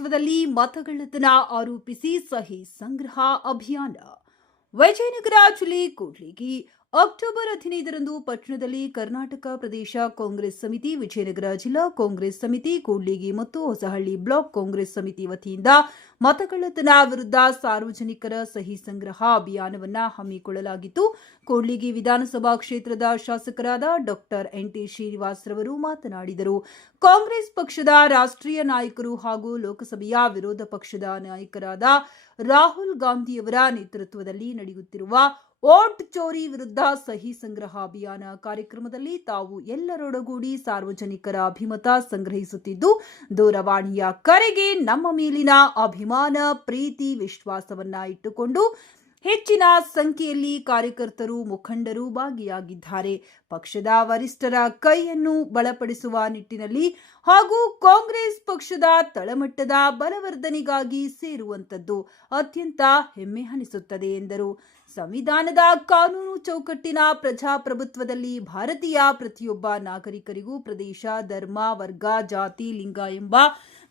ನೇತೃತ್ವದಲ್ಲಿ ಮತಗಳ್ಳತನ ಆರೋಪಿಸಿ ಸಹಿ ಸಂಗ್ರಹ ಅಭಿಯಾನ. ವಿಜಯನಗರ ಜಿಲ್ಲೆ ಕೂಡ್ಲಿಗಿ ಅಕ್ಟೋಬರ್ ಹದಿನೈದರಂದು ಪಟ್ಟಣದಲ್ಲಿ ಕರ್ನಾಟಕ ಪ್ರದೇಶ ಕಾಂಗ್ರೆಸ್ ಸಮಿತಿ, ವಿಜಯನಗರ ಜಿಲ್ಲಾ ಕಾಂಗ್ರೆಸ್ ಸಮಿತಿ, ಕೂಡ್ಲಿಗಿ ಮತ್ತು ಹೊಸಹಳ್ಳಿ ಬ್ಲಾಕ್ ಕಾಂಗ್ರೆಸ್ ಸಮಿತಿ ವತಿಯಿಂದ ಮತಗಳ್ಳತನ ವಿರುದ್ಧ ಸಾರ್ವಜನಿಕರ ಸಹಿ ಸಂಗ್ರಹ ಅಭಿಯಾನವನ್ನ ಹಮ್ಮಿಕೊಳ್ಳಲಾಗಿತ್ತು. ಕೂಡ್ಲಿಗಿ ವಿಧಾನಸಭಾ ಕ್ಷೇತ್ರದ ಶಾಸಕರಾದ ಡಾಕ್ಟರ್ ಎನ್ಟಿ ಶ್ರೀನಿವಾಸ್ ರವರು ಮಾತನಾಡಿದರು. ಕಾಂಗ್ರೆಸ್ ಪಕ್ಷದ ರಾಷ್ಟ್ರೀಯ ನಾಯಕರು ಹಾಗೂ ಲೋಕಸಭೆಯ ವಿರೋಧ ಪಕ್ಷದ ನಾಯಕರಾದ ರಾಹುಲ್ ಗಾಂಧಿಯವರ ನೇತೃತ್ವದಲ್ಲಿ ನಡೆಯುತ್ತಿರುವ ಓಟ್ ಚೋರಿ ವಿರುದ್ಧ ಸಹಿ ಸಂಗ್ರಹ ಅಭಿಯಾನ ಕಾರ್ಯಕ್ರಮದಲ್ಲಿ ತಾವು ಎಲ್ಲರೊಡಗೂಡಿ ಸಾರ್ವಜನಿಕರ ಅಭಿಮತ ಸಂಗ್ರಹಿಸುತ್ತಿದ್ದು, ದೂರವಾಣಿಯ ಕರೆಗೆ ನಮ್ಮ ಮೇಲಿನ ಅಭಿಮಾನ, ಪ್ರೀತಿ, ವಿಶ್ವಾಸವನ್ನ ಇಟ್ಟುಕೊಂಡು ಹೆಚ್ಚಿನ ಸಂಖ್ಯೆಯಲ್ಲಿ ಕಾರ್ಯಕರ್ತರು, ಮುಖಂಡರು ಭಾಗಿಯಾಗಿದ್ದಾರೆ. ಪಕ್ಷದ ವರಿಷ್ಠರ ಕೈಯನ್ನು ಬಲಪಡಿಸುವ ನಿಟ್ಟಿನಲ್ಲಿ ಹಾಗೂ ಕಾಂಗ್ರೆಸ್ ಪಕ್ಷದ ತಳಮಟ್ಟದ ಬಲವರ್ಧನೆಗಾಗಿ ಸೇರುವಂತದ್ದು ಅತ್ಯಂತ ಹೆಮ್ಮೆ ಅನಿಸುತ್ತದೆ ಎಂದರು. ಸಂವಿಧಾನದ ಕಾನೂನು ಚೌಕಟ್ಟಿನ ಪ್ರಜಾಪ್ರಭುತ್ವದಲ್ಲಿ ಭಾರತೀಯ ಪ್ರತಿಯೊಬ್ಬ ನಾಗರಿಕರಿಗೂ ಪ್ರದೇಶ, ಧರ್ಮ, ವರ್ಗ, ಜಾತಿ, ಲಿಂಗ ಎಂಬ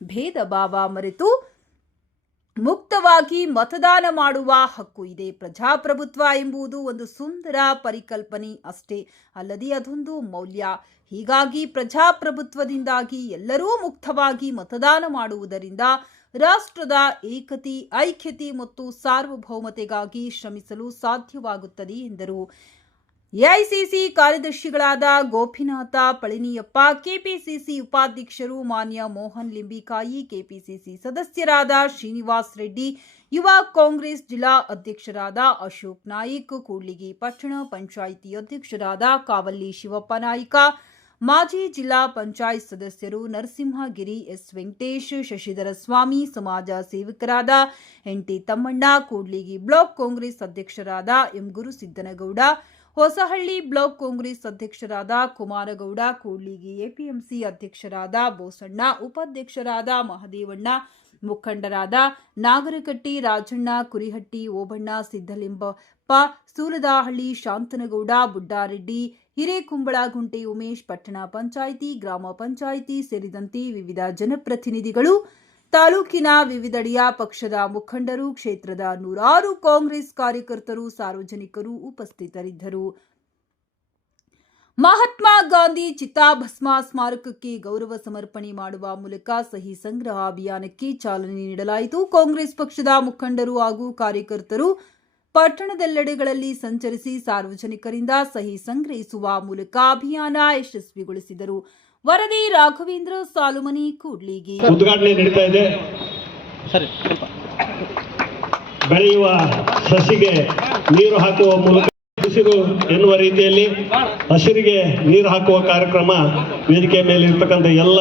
ಭೇದ ಭಾವ ಮರೆತು ಮುಕ್ತವಾಗಿ ಮತದಾನ ಮಾಡುವ ಹಕ್ಕು ಇದೆ. ಪ್ರಜಾಪ್ರಭುತ್ವ ಎಂಬುದು ಒಂದು ಸುಂದರ ಪರಿಕಲ್ಪನೆ ಅಷ್ಟೇ ಅಲ್ಲದೆ ಅದೊಂದು ಮೌಲ್ಯ. ಹೀಗಾಗಿ ಪ್ರಜಾಪ್ರಭುತ್ವದಿಂದಾಗಿ ಎಲ್ಲರೂ ಮುಕ್ತವಾಗಿ ಮತದಾನ ಮಾಡುವುದರಿಂದ ರಾಷ್ಟ್ರದ ಏಕತೆ, ಐಕ್ಯತೆ ಮತ್ತು ಸಾರ್ವಭೌಮತೆಗಾಗಿ ಶ್ರಮಿಸಲು ಸಾಧ್ಯವಾಗುತ್ತದೆ ಎಂದರು. ಎಐಸಿಸಿ ಕಾರ್ಯದರ್ಶಿಗಳಾದ ಗೋಪಿನಾಥ ಪಳನಿಯಪ್ಪ, ಕೆಪಿಸಿಸಿ ಉಪಾಧ್ಯಕ್ಷರು ಮಾನ್ಯ ಮೋಹನ್ ಲಿಂಬಿಕಾಯಿ, ಕೆಪಿಸಿಸಿ ಸದಸ್ಯರಾದ ಶ್ರೀನಿವಾಸ್ ರೆಡ್ಡಿ, ಯುವ ಕಾಂಗ್ರೆಸ್ ಜಿಲ್ಲಾ ಅಧ್ಯಕ್ಷರಾದ ಅಶೋಕ್ ನಾಯ್ಕ್, ಕೂಡ್ಲಿಗಿ ಪಟ್ಟಣ ಪಂಚಾಯಿತಿ ಅಧ್ಯಕ್ಷರಾದ ಕಾವಲ್ಲಿ ಶಿವಪ್ಪ ನಾಯ್ಕ ಮಾಜಿ ಜಿಲ್ಲಾ ಪಂಚಾಯತ್ ಸದಸ್ಯರು ನರಸಿಂಹಗಿರಿ ಎಸ್ ವೆಂಕಟೇಶ್ ಶಶಿಧರ ಸ್ವಾಮಿ ಸಮಾಜ ಸೇವಕರಾದ NT Thammanna, Kudligi block Congress ಅಧ್ಯಕ್ಷರಾದ M Gurusiddanagouda, Hosahalli block Congress ಅಧ್ಯಕ್ಷರಾದ ಕುಮಾರಗೌಡ, ಕೂಡ್ಲಿಗಿ ಎಪಿಎಂಸಿ ಅಧ್ಯಕ್ಷರಾದ ಬೋಸಣ್ಣ, ಉಪಾಧ್ಯಕ್ಷರಾದ ಮಹದೇವಣ್ಣ, ಮುಖಂಡರಾದ ನಾಗರಕಟ್ಟಿ, ರಾಜಣ್ಣ, ಕುರಿಹಟ್ಟಿ, ಓಬಣ್ಣ ಸಿದ್ದಲಿಂಬಪ್ಪ ಸೂಲದಹಳ್ಳಿ, ಶಾಂತನಗೌಡ, ಬುಡ್ಡಾರೆಡ್ಡಿ ಹಿರೇಕುಂಬಳಗುಂಟೆ ಉಮೇಶ್ ಪಟ್ಟಣ ಪಂಚಾಯಿತಿ, ಗ್ರಾಮ ಪಂಚಾಯಿತಿ ಸೇರಿದಂತೆ ವಿವಿಧ ಜನಪ್ರತಿನಿಧಿಗಳು, ತಾಲೂಕಿನ ವಿವಿಧೆಡೆಯ ಪಕ್ಷದ ಮುಖಂಡರು, ಕ್ಷೇತ್ರದ ನೂರಾರು ಕಾಂಗ್ರೆಸ್ ಕಾರ್ಯಕರ್ತರು, ಸಾರ್ವಜನಿಕರು ಉಪಸ್ಥಿತರಿದ್ದರು. ಮಹಾತ್ಮ ಗಾಂಧಿ ಚಿತಾಭಸ್ಮ ಸ್ಮಾರಕಕ್ಕೆ ಗೌರವ ಸಮರ್ಪಣೆ ಮಾಡುವ ಮೂಲಕ ಸಹಿ ಸಂಗ್ರಹ ಅಭಿಯಾನಕ್ಕೆ ಚಾಲನೆ ನೀಡಲಾಯಿತು. ಕಾಂಗ್ರೆಸ್ ಪಕ್ಷದ ಮುಖಂಡರು ಹಾಗೂ ಕಾರ್ಯಕರ್ತರು ಪಟ್ಟಣದೆಲ್ಲೆಡೆಗಳಲ್ಲಿ ಸಂಚರಿಸಿ ಸಾರ್ವಜನಿಕರಿಂದ ಸಹಿ ಸಂಗ್ರಹಿಸುವ ಮೂಲಕ ಅಭಿಯಾನ ಯಶಸ್ವಿಗೊಳಿಸಿದರು. ವರದಿ ರಾಘವೇಂದ್ರ ಸಾಲುಮನಿ ಕೂಡ್ಲಿಗಿ. ಉದ್ಘಾಟನೆ ನಡೀತಾ ಇದೆ. ಸರಿ ಬೆಳೆಯುವ ಸಸಿಗೆ ನೀರು ಹಾಕುವ ಮೂಲಕ ಹಸಿರು ಎನ್ನುವ ರೀತಿಯಲ್ಲಿ ಹಸಿರಿಗೆ ನೀರು ಹಾಕುವ ಕಾರ್ಯಕ್ರಮ ವೇದಿಕೆ ಮೇಲೆ ಇರ್ತಕ್ಕಂಥ ಎಲ್ಲ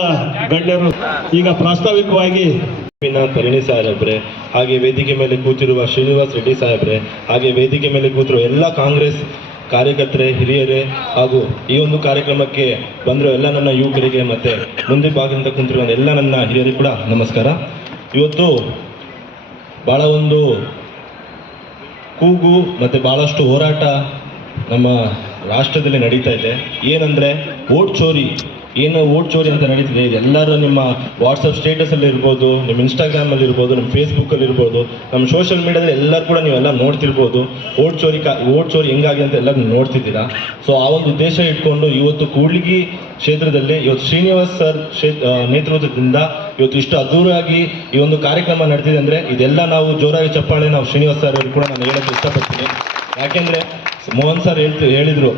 ಗಣ್ಯರು ಈಗ ಪ್ರಾಸ್ತಾವಿಕವಾಗಿ ಕರುಣಿ ಸಾಹೇಬ್ರೆ, ಹಾಗೆ ವೇದಿಕೆ ಮೇಲೆ ಕೂತಿರುವ ಶ್ರೀನಿವಾಸ್ ರೆಡ್ಡಿ ಸಾಹೇಬ್ರೆ, ಹಾಗೆ ವೇದಿಕೆ ಮೇಲೆ ಕೂತಿರುವ ಎಲ್ಲ ಕಾಂಗ್ರೆಸ್ ಕಾರ್ಯಕರ್ತರೆ, ಹಿರಿಯರೇ ಹಾಗೂ ಈ ಒಂದು ಕಾರ್ಯಕ್ರಮಕ್ಕೆ ಬಂದಿರೋ ಎಲ್ಲ ನನ್ನ ಯುವಕರಿಗೆ ಮತ್ತೆ ಮುಂದೆ ಭಾಗದಿಂದ ಕುಂತಿರುವ ಎಲ್ಲ ನನ್ನ ಹಿರಿಯರಿಗೆ ಕೂಡ ನಮಸ್ಕಾರ. ಇವತ್ತು ಭಾಳ ಒಂದು ಕೂಗು ಮತ್ತೆ ಭಾಳಷ್ಟು ಹೋರಾಟ ನಮ್ಮ ರಾಷ್ಟ್ರದಲ್ಲಿ ನಡೀತಾ ಇದೆ. ಏನಂದರೆ ಓಟ್ ಚೋರಿ. ಏನು ಓಟ್ ಚೋರಿ ಅಂತ ನಡೀತಿದೆ ಎಲ್ಲರೂ ನಿಮ್ಮ ವಾಟ್ಸಪ್ ಸ್ಟೇಟಸಲ್ಲಿ ಇರ್ಬೋದು, ನಿಮ್ಮ ಇನ್ಸ್ಟಾಗ್ರಾಮಲ್ಲಿ ಇರ್ಬೋದು, ನಿಮ್ಮ ಫೇಸ್ಬುಕ್ಕಲ್ಲಿ ಇರ್ಬೋದು, ನಮ್ಮ ಸೋಷಿಯಲ್ ಮೀಡಿಯಾದಲ್ಲಿ ಎಲ್ಲರೂ ಕೂಡ ನೀವೆಲ್ಲ ನೋಡ್ತಿರ್ಬೋದು. ಓಟ್ ಚೋರಿ ಕಾ ಓಟ್ ಚೋರಿ ಹೆಂಗಾಗಿದೆ ಅಂತ ಎಲ್ಲ ನೀವು ನೋಡ್ತಿದ್ದೀರಾ. ಸೊ ಆ ಒಂದು ಉದ್ದೇಶ ಇಟ್ಕೊಂಡು ಇವತ್ತು ಕೂಡ್ಲಿಗಿ ಕ್ಷೇತ್ರದಲ್ಲಿ ಇವತ್ತು ಶ್ರೀನಿವಾಸ್ ಸರ್ ಕ್ಷೇತ್ರ ನೇತೃತ್ವದಿಂದ ಇವತ್ತು ಇಷ್ಟು ಅದ್ದೂರಿಯಾಗಿ ಈ ಒಂದು ಕಾರ್ಯಕ್ರಮ ನಡೆದಿದೆ ಅಂದರೆ ಇದೆಲ್ಲ ನಾವು ಜೋರಾಗಿ ಚಪ್ಪಾಳೆ ನಾವು ಶ್ರೀನಿವಾಸ್ ಸರ್ ಕೂಡ ನಾನು ಹೇಳಕ್ಕೆ ಇಷ್ಟಪಡ್ತೀನಿ. ಯಾಕೆಂದರೆ ಮೋಹನ್ ಸರ್ ಹೇಳ್ತಿ, ಹೇಳಿದರು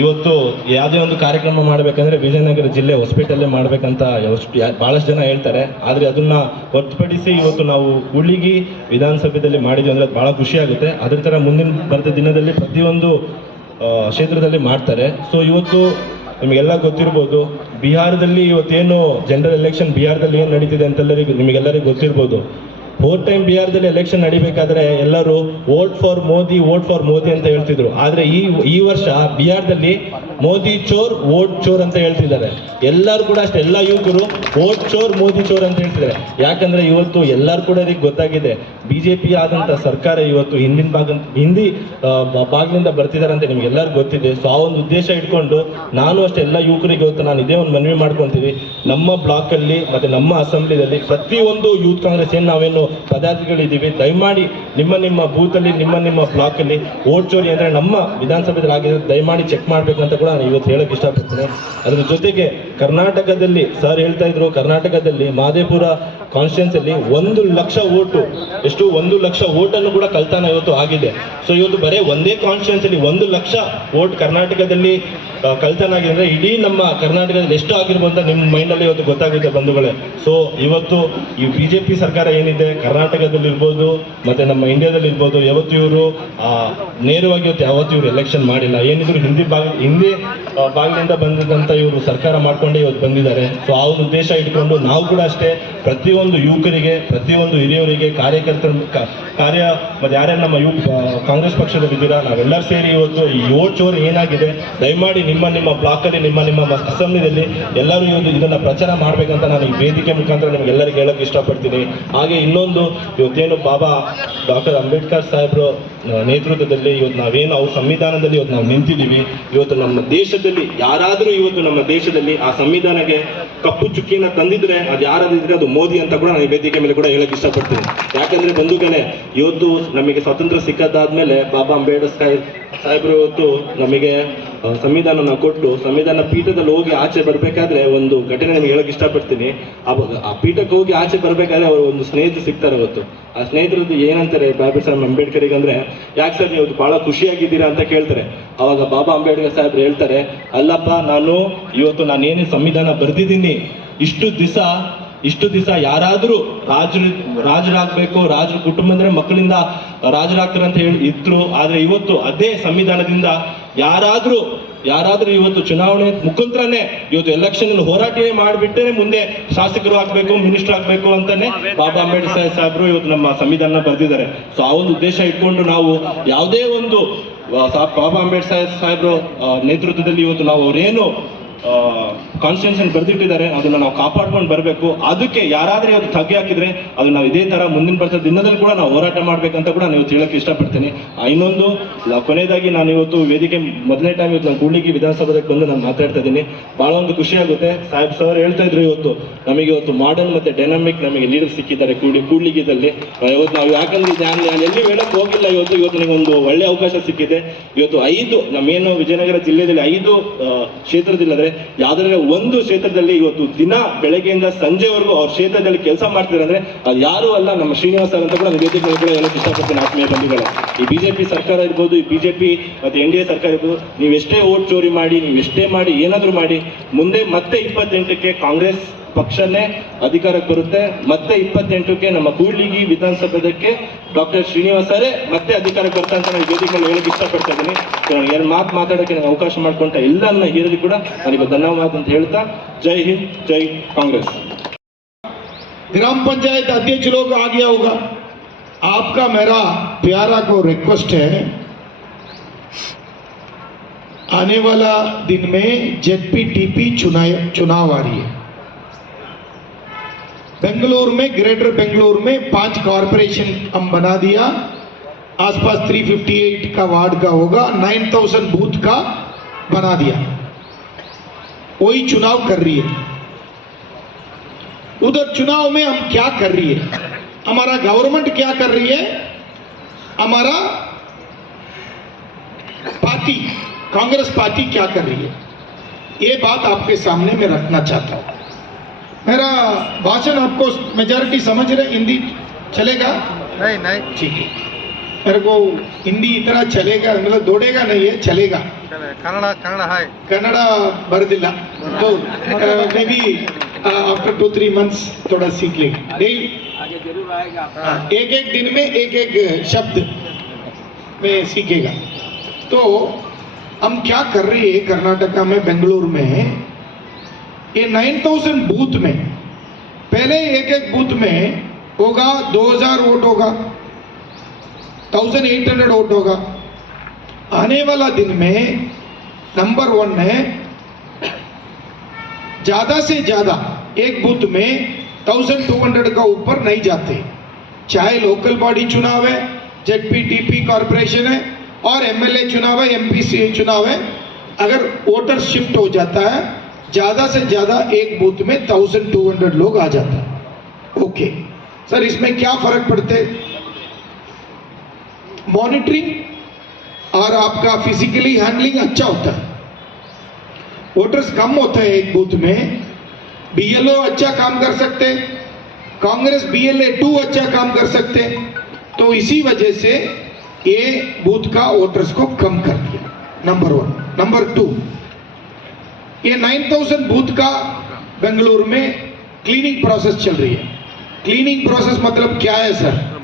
ಇವತ್ತು ಯಾವುದೇ ಒಂದು ಕಾರ್ಯಕ್ರಮ ಮಾಡಬೇಕಂದ್ರೆ ವಿಜಯನಗರ ಜಿಲ್ಲೆ ಹಾಸ್ಪಿಟಲ್ಲೇ ಮಾಡಬೇಕಂತ ಭಾಳಷ್ಟು ಜನ ಹೇಳ್ತಾರೆ. ಆದರೆ ಅದನ್ನ ಹೊರತುಪಡಿಸಿ ಇವತ್ತು ನಾವು ಉಳಿಗಿ ವಿಧಾನಸಭೆಯಲ್ಲಿ ಮಾಡಿದ್ವಿ ಅಂದರೆ ಅದು ಭಾಳ ಖುಷಿ ಆಗುತ್ತೆ. ಅದೇ ಥರ ಮುಂದಿನ ಬರೆದ ದಿನದಲ್ಲಿ ಪ್ರತಿಯೊಂದು ಕ್ಷೇತ್ರದಲ್ಲಿ ಮಾಡ್ತಾರೆ. ಸೊ ಇವತ್ತು ನಿಮಗೆಲ್ಲ ಗೊತ್ತಿರ್ಬೋದು, ಬಿಹಾರದಲ್ಲಿ ಇವತ್ತೇನು ಜನರಲ್ ಎಲೆಕ್ಷನ್ ಬಿಹಾರದಲ್ಲಿ ಏನು ನಡೀತಿದೆ ಅಂತೆಲ್ಲರಿಗೂ ನಿಮಗೆಲ್ಲರಿಗೂ ಗೊತ್ತಿರ್ಬೋದು. ಫೋರ್ ಟೈಮ್ ಬಿಹಾರದಲ್ಲಿ ಎಲೆಕ್ಷನ್ ನಡಿಬೇಕಾದ್ರೆ ಎಲ್ಲರೂ vote for Modi vote for Modi ಅಂತ ಹೇಳ್ತಿದ್ರು. ಆದ್ರೆ ಈ ಈ ವರ್ಷ ಬಿಹಾರದಲ್ಲಿ ಮೋದಿ ಚೋರ್ ವೋಟ್ ಚೋರ್ ಅಂತ ಹೇಳ್ತಿದ್ದಾರೆ. ಎಲ್ಲರೂ ಕೂಡ ಅಷ್ಟೇ, ಎಲ್ಲ ಯುವಕರು ವೋಟ್ ಚೋರ್, ಮೋದಿ ಚೋರ್ ಅಂತ ಹೇಳ್ತಿದ್ದಾರೆ. ಯಾಕಂದ್ರೆ ಇವತ್ತು ಎಲ್ಲರೂ ಕೂಡ ಇದಕ್ಕೆ ಗೊತ್ತಾಗಿದೆ. ಬಿಜೆಪಿ ಆದಂತ ಸರ್ಕಾರ ಇವತ್ತು ಹಿಂದಿನ ಭಾಗ, ಹಿಂದಿ ಭಾಗದಿಂದ ಬರ್ತಿದ್ದಾರೆ ಅಂತ ನಿಮ್ಗೆ ಎಲ್ಲರಿಗೂ ಗೊತ್ತಿದೆ. ಸೊ ಆ ಒಂದು ಉದ್ದೇಶ ಇಟ್ಕೊಂಡು ನಾನು ಅಷ್ಟೇ ಎಲ್ಲ ಯುವಕರಿಗೆ ಇವತ್ತು ನಾನು ಇದೇ ಒಂದು ಮನವಿ ಮಾಡ್ಕೊಂತೀವಿ. ನಮ್ಮ ಬ್ಲಾಕ್ ಅಲ್ಲಿ ಮತ್ತೆ ನಮ್ಮ ಅಸೆಂಬ್ಲಿದಲ್ಲಿ ಪ್ರತಿಯೊಂದು ಯೂತ್ ಕಾಂಗ್ರೆಸ್ ಏನು ನಾವೇನು ಪದಾಧಿಗಳಿದ್ದೀವಿ ದಯಮಾಡಿ ನಿಮ್ಮ ನಿಮ್ಮ ಬೂತಲ್ಲಿ, ನಿಮ್ಮ ನಿಮ್ಮ ಬ್ಲಾಕ್ ಅಲ್ಲಿ ಓಟ್ ಚೋರಿ ಅಂದ್ರೆ ನಮ್ಮ ವಿಧಾನಸಭೆಯಲ್ಲಿ ದಯಮಾಡಿ ಚೆಕ್ ಮಾಡ್ಬೇಕಂತ ಕೂಡ ನಾನು ಇವತ್ತು ಹೇಳಕ್ ಇಷ್ಟಪಡ್ತೀನಿ. ಅದ್ರ ಜೊತೆಗೆ ಕರ್ನಾಟಕದಲ್ಲಿ ಸರ್ ಹೇಳ್ತಾ ಇದ್ರು ಕರ್ನಾಟಕದಲ್ಲಿ ಮಾದೇಪುರ ಕಾನ್ಸ್ಟಿಟ್ಯೂನ್ಸ್ ಅಲ್ಲಿ ಒಂದು ಲಕ್ಷ ಓಟು ಎಷ್ಟು ಒಂದು ಲಕ್ಷ ಓಟನ್ನು ಕೂಡ ಕಲ್ತಾನ ಇವತ್ತು ಆಗಿದೆ. ಸೊ ಇವತ್ತು ಬರೀ ಒಂದೇ ಕಾನ್ಸ್ಟಿಟ್ಯೂನ್ಸ್ ಅಲ್ಲಿ ಒಂದು ಲಕ್ಷ ಓಟ್ ಕರ್ನಾಟಕದಲ್ಲಿ ಆ, ಕಳ್ತನ ಆಗಿದೆ ಅಂದ್ರೆ ಇಡೀ ನಮ್ಮ ಕರ್ನಾಟಕದಲ್ಲಿ ಎಷ್ಟು ಆಗಿರ್ಬೋದು ಅಂತ ನಿಮ್ಮ ಮೈಂಡಲ್ಲಿ ಇವತ್ತು ಗೊತ್ತಾಗುತ್ತೆ ಬಂಧುಗಳೇ. ಸೊ ಇವತ್ತು ಈ ಬಿಜೆಪಿ ಸರ್ಕಾರ ಏನಿದೆ ಕರ್ನಾಟಕದಲ್ಲಿ ಇರ್ಬೋದು ಮತ್ತೆ ನಮ್ಮ ಇಂಡಿಯಾದಲ್ಲಿ ಇರ್ಬೋದು ಯಾವತ್ತು ಇವರು ನೇರವಾಗಿ ಇವತ್ತು ಯಾವತ್ತು ಇವರು ಎಲೆಕ್ಷನ್ ಮಾಡಿಲ್ಲ. ಏನಿದ್ರು ಹಿಂದಿ ಭಾಗ ಹಿಂದಿ ಭಾಗದಿಂದ ಬಂದಿದ್ದಂತ ಇವರು ಸರ್ಕಾರ ಮಾಡ್ಕೊಂಡೇ ಇವತ್ತು ಬಂದಿದ್ದಾರೆ. ಸೊ ಆ ಒಂದು ಉದ್ದೇಶ ಇಟ್ಕೊಂಡು ನಾವು ಕೂಡ ಅಷ್ಟೇ ಪ್ರತಿಯೊಂದು ಯುವಕರಿಗೆ, ಪ್ರತಿಯೊಂದು ಹಿರಿಯವರಿಗೆ, ಕಾರ್ಯಕರ್ತರ ಕಾರ್ಯ ಮತ್ತು ಯಾರ್ಯಾರು ನಮ್ಮ ಯು ಕಾಂಗ್ರೆಸ್ ಪಕ್ಷದ ಬಿದ್ದೀರಾ, ನಾವೆಲ್ಲರೂ ಸೇರಿ ಇವತ್ತು ಈ ಯೋಚೋರು ಏನಾಗಿದೆ, ದಯಮಾಡಿ ನಿಮ್ಮ ನಿಮ್ಮ ಬ್ಲಾಕಲ್ಲಿ ನಿಮ್ಮ ನಿಮ್ಮ ಅಸೆಂಬ್ಲಿಯಲ್ಲಿ ಎಲ್ಲರೂ ಇವತ್ತು ಇದನ್ನು ಪ್ರಚಾರ ಮಾಡಬೇಕಂತ ನಾನು ಈ ವೇದಿಕೆ ಮುಖಾಂತರ ನಿಮ್ಗೆ ಎಲ್ಲರಿಗೂ ಹೇಳಕ್ ಇಷ್ಟಪಡ್ತೀನಿ. ಹಾಗೆ ಇನ್ನೊಂದು, ಇವತ್ತೇನು ಬಾಬಾ ಡಾಕ್ಟರ್ ಅಂಬೇಡ್ಕರ್ ಸಾಹೇಬ್ರು ನೇತೃತ್ವದಲ್ಲಿ ಇವತ್ತು ನಾವೇನು ಅವ್ರ ಸಂವಿಧಾನದಲ್ಲಿ ಇವತ್ತು ನಾವು ನಿಂತಿದ್ದೀವಿ, ಇವತ್ತು ನಮ್ಮ ದೇಶದಲ್ಲಿ ಯಾರಾದರೂ ಇವತ್ತು ನಮ್ಮ ದೇಶದಲ್ಲಿ ಆ ಸಂವಿಧಾನಕ್ಕೆ ಕಪ್ಪು ಚುಕ್ಕಿನ ತಂದಿದ್ರೆ ಅದು ಯಾರಾದಿದ್ರೆ ಅದು ಮೋದಿ ಅಂತ ಕೂಡ ನಾನು ವೇದಿಕೆ ಮೇಲೆ ಕೂಡ ಹೇಳಕ್ ಇಷ್ಟಪಡ್ತೀನಿ. ಯಾಕಂದ್ರೆ ಬಂಧುಗಳೇ, ಇವತ್ತು ನಮಗೆ ಸ್ವಾತಂತ್ರ್ಯ ಸಿಕ್ಕದಾದ್ಮೇಲೆ ಬಾಬಾ ಅಂಬೇಡ್ಕರ್ ಸಾಹೇಬ್ರು ಇವತ್ತು ನಮಗೆ ಸಂವಿಧಾನನ ಕೊಟ್ಟು ಸಂವಿಧಾನ ಪೀಠದಲ್ಲಿ ಹೋಗಿ ಆಚೆ ಬರಬೇಕಾದ್ರೆ ಒಂದು ಘಟನೆ ನಿಮ್ಗೆ ಹೇಳಕ್ ಇಷ್ಟಪಡ್ತೀನಿ. ಆ ಪೀಠಕ್ಕೆ ಹೋಗಿ ಆಚೆ ಬರಬೇಕಾದ್ರೆ ಅವರು ಒಂದು ಸ್ನೇಹಿತರು ಸಿಗ್ತಾರೆ ಅವತ್ತು. ಆ ಸ್ನೇಹಿತರದ್ದು ಏನಂತಾರೆ ಬಾಬಾ ಸಾಹೇಬ್ ಅಂಬೇಡ್ಕರ್ಗೆ ಅಂದ್ರೆ, ಯಾಕೆ ಸರ್ ನೀವು ಬಹಳ ಖುಷಿಯಾಗಿದ್ದೀರಾ ಅಂತ ಕೇಳ್ತಾರೆ. ಅವಾಗ ಬಾಬಾ ಅಂಬೇಡ್ಕರ್ ಸಾಹೇಬ್ರು ಹೇಳ್ತಾರೆ, ಅಲ್ಲಪ್ಪ, ನಾನು ಇವತ್ತು ನಾನೇನೇ ಸಂವಿಧಾನ ಬರೆದಿದ್ದೀನಿ. ಇಷ್ಟು ದಿವಸ ಇಷ್ಟು ದಿವಸ ಯಾರಾದರೂ ರಾಜರು, ರಾಜರಾಗಬೇಕು, ರಾಜರ ಕುಟುಂಬ ಅಂದರೆ ಮಕ್ಕಳಿಂದ ರಾಜರಾಗ್ತಾರೆ ಅಂತ ಹೇಳಿ ಇದ್ರು. ಆದರೆ ಇವತ್ತು ಅದೇ ಸಂವಿಧಾನದಿಂದ ಯಾರಾದ್ರೂ ಯಾರಾದ್ರೂ ಇವತ್ತು ಚುನಾವಣೆ ಮುಖಾಂತರನೇ ಇವತ್ತು ಎಲೆಕ್ಷನ್ ಹೋರಾಟನೇ ಮಾಡಿಬಿಟ್ಟರೆ ಮುಂದೆ ಶಾಸಕರು ಆಗ್ಬೇಕು ಮಿನಿಸ್ಟರ್ ಆಗ್ಬೇಕು ಅಂತಾನೆ ಬಾಬಾ ಅಂಬೇಡ್ಕರ್ ಸಾಹೇಬ್ರು ಇವತ್ತು ನಮ್ಮ ಸಂವಿಧಾನ ಬರೆದಿದ್ದಾರೆ. ಸೊ ಆ ಒಂದು ಉದ್ದೇಶ ಇಟ್ಕೊಂಡು ನಾವು ಯಾವುದೇ ಒಂದು ಬಾಬಾ ಅಂಬೇಡ್ಕರ್ ಸಾಹೇಬ್ರು ನೇತೃತ್ವದಲ್ಲಿ ಇವತ್ತು ನಾವು ಅವರೇನು ಕಾನ್ಸ್ಟಿಟ್ಯೂಷನ್ ಬರೆದಿಟ್ಟಿದ್ದಾರೆ ಅದನ್ನ ನಾವು ಕಾಪಾಡ್ಕೊಂಡು ಬರಬೇಕು. ಅದಕ್ಕೆ ಯಾರಾದ್ರೂ ಇವತ್ತು ತಗ್ಗೆ ಹಾಕಿದ್ರೆ ಅದು ನಾವು ಇದೇ ತರ ಮುಂದಿನ ವರ್ಷದ ದಿನದಲ್ಲಿ ಕೂಡ ನಾವು ಹೋರಾಟ ಮಾಡ್ಬೇಕಂತ ಕೂಡ ನಾನು ಇವತ್ತು ಹೇಳಕ್ಕೆ ಇಷ್ಟಪಡ್ತೀನಿ. ಇನ್ನೊಂದು ಕೊನೆಯದಾಗಿ ನಾನು ಇವತ್ತು ವೇದಿಕೆ ಮೊದಲನೇ ಟೈಮ್ ಇವತ್ತು ನಾನು ಕೂಡ್ಲಿಗಿ ವಿಧಾನಸಭೆಗೆ ಬಂದು ನಾನು ಮಾತಾಡ್ತಾ ಇದ್ದೀನಿ. ಬಹಳ ಒಂದು ಖುಷಿ ಆಗುತ್ತೆ. ಸಾಹೇಬ್ ಸರ್ ಹೇಳ್ತಾ ಇದ್ರು ಇವತ್ತು ನಮಗೆ ಇವತ್ತು ಮಾಡರ್ನ್ ಮತ್ತೆ ಡೈನಾಮಿಕ್ ನಮಗೆ ಲೀಡರ್ ಸಿಕ್ಕಿದ್ದಾರೆ ಕೂಡಿ ಕೂಡ್ಲಿಗಿದಲ್ಲಿ ಇವತ್ತು ನಾವು ಯಾಕಂದ್ರೆ ನಾನು ಎಲ್ಲಿ ಹೇಳಕ್ ಹೋಗಿಲ್ಲ ಇವತ್ತು ಇವತ್ತು ನಿಮಗೆ ಒಂದು ಒಳ್ಳೆ ಅವಕಾಶ ಸಿಕ್ಕಿದೆ. ಇವತ್ತು ಐದು ನಮ್ಮೇನು ವಿಜಯನಗರ ಜಿಲ್ಲೆಯಲ್ಲಿ ಐದು ಆ, ಕ್ಷೇತ್ರದಿಲ್ಲದ್ರೆ ಯಾವ್ದಾದ್ರೆ ಒಂದು ಕ್ಷೇತ್ರದಲ್ಲಿ ಇವತ್ತು ದಿನ ಬೆಳಗ್ಗೆಯಿಂದ ಸಂಜೆವರೆಗೂ ಅವ್ರ ಕ್ಷೇತ್ರದಲ್ಲಿ ಕೆಲಸ ಮಾಡ್ತಿದ್ದಾರೆ ಅಂದ್ರೆ ಅದು ಯಾರು ಅಲ್ಲ, ನಮ್ಮ ಶ್ರೀನಿವಾಸ ಅಂತ ಕೂಡ ವೇದಿಕೆ ಕೂಡ ಹೇಳಕ್ ಇಷ್ಟಪಡ್ತೀನಿ ಆತ್ಮೀಯ ಬಂಧುಗಳು. ಈ ಬಿಜೆಪಿ ಸರ್ಕಾರ ಇರ್ಬೋದು, ಈ ಬಿಜೆಪಿ ಮತ್ತೆ ಎನ್ ಡಿ ಎ ಸರ್ಕಾರ ಇರ್ಬೋದು, ನೀವೆಷ್ಟೇ ಓಟ್ ಚೋರಿ ಮಾಡಿ, ನೀವೆಷ್ಟೇ ಮಾಡಿ ಏನಾದರೂ ಮಾಡಿ, ಮುಂದೆ ಮತ್ತೆ ಇಪ್ಪತ್ತೆಂಟಕ್ಕೆ ಕಾಂಗ್ರೆಸ್ ಪಕ್ಷನೇ ಅಧಿಕಾರಕ್ಕೆ ಬರುತ್ತೆ ಮತ್ತೆ ಇಪ್ಪತ್ತೆಂಟಕ್ಕೆ ನಮ್ಮ ಕೂಡ್ಲಿಗಿ ವಿಧಾನಸಭೆದಕ್ಕೆ ಡಾಕ್ಟರ್ ಶ್ರೀನಿವಾಸರೇ ಮತ್ತೆ ಅಧಿಕಾರಕ್ಕೆ ಬರ್ತಾ ಅಂತ ನಾನು ವೇದಿಕೆ ಮೇಲೆ ಹೇಳಕ್ ಇಷ್ಟಪಡ್ತಾ ಇದ್ದೀನಿ ಸೊ ನಾನು ಎರಡು ಮಾತು ಮಾತಾಡೋಕ್ಕೆ ನನಗೆ ಅವಕಾಶ ಮಾಡ್ಕೊಂಡ ಎಲ್ಲ ನನ್ನ ಹಿರಿಯರಿಗೆ ಕೂಡ ನನಗೆ ಧನ್ಯವಾದ ಅಂತ ಹೇಳ್ತಾ ಜೈ ಹಿಂದ್ ಜೈ ಕಾಂಗ್ರೆಸ್ ग्राम पंचायत अध्यक्ष लोग आ गया होगा आपका मेरा प्यारा को रिक्वेस्ट है आने वाला दिन में जेडपी टीपी चुनाव चुनाव आ रही है बेंगलुरु में, ग्रेटर बेंगलुरु में पाँच कॉरपोरेशन हम बना दिया। आसपास 358 का वार्ड का होगा 9000 बूथ का बना दिया। वही चुनाव कर रही है। उधर चुनाव में हम क्या कर रही है? हमारा गवर्नमेंट क्या कर रही है? हमारा पार्टी, कांग्रेस पार्टी क्या कर रही है? ये बात आपके सामने मैं रखना चाहता हूँ। मेरा भाषण आपको मेजोरिटी समझ रहे हिंदी चलेगा? नहीं नहीं। ठीक है। मेरे को हिंदी इतना चलेगा मतलब दौड़ेगा नहीं है चलेगा। कन्नड़ कन्नड़ है कन्नड़ बरदिल्ला तो maybe after two three months थोड़ा सीख लेंगे। डेली हाँ। एक एक दिन में एक एक शब्द में सीखेगा। तो हम क्या कर रहे हैं कर्नाटका में बेंगलुरु में? ये 9000 बूथ में, पहले एक एक बूथ में होगा 2000 वोट होगा 1800 वोट होगा। आने वाला दिन में नंबर वन है ज़्यादा से ज़्यादा एक बूथ में 1200 का ऊपर नहीं जाते। चाहे लोकल बॉडी चुनाव है जेडपीटीपी कॉरपोरेशन है, और एमएलए चुनाव है एमपी चुनाव है, अगर वोटर शिफ्ट हो जाता है ज़्यादा से ज़्यादा एक बूथ में 1200 लोग आ जाते है। ओके सर इसमें क्या फ़र्क पड़ते मॉनिटरिंग और आपका फिजिकली हैंडलिंग अच्छा होता है। वोटर्स कम होते हैं एक बूथ में। बीएलओ अच्छा काम कर सकते कांग्रेस बीएलए टू अच्छा काम कर सकते तो इसी वजह से ये बूथ का वोटर्स को कम कर दिया। नंबर वन नंबर टू ये 9000 बूथ का बेंगलुरु में क्लीनिंग प्रोसेस चल रही है। क्लीनिंग प्रोसेस मतलब क्या है, सर?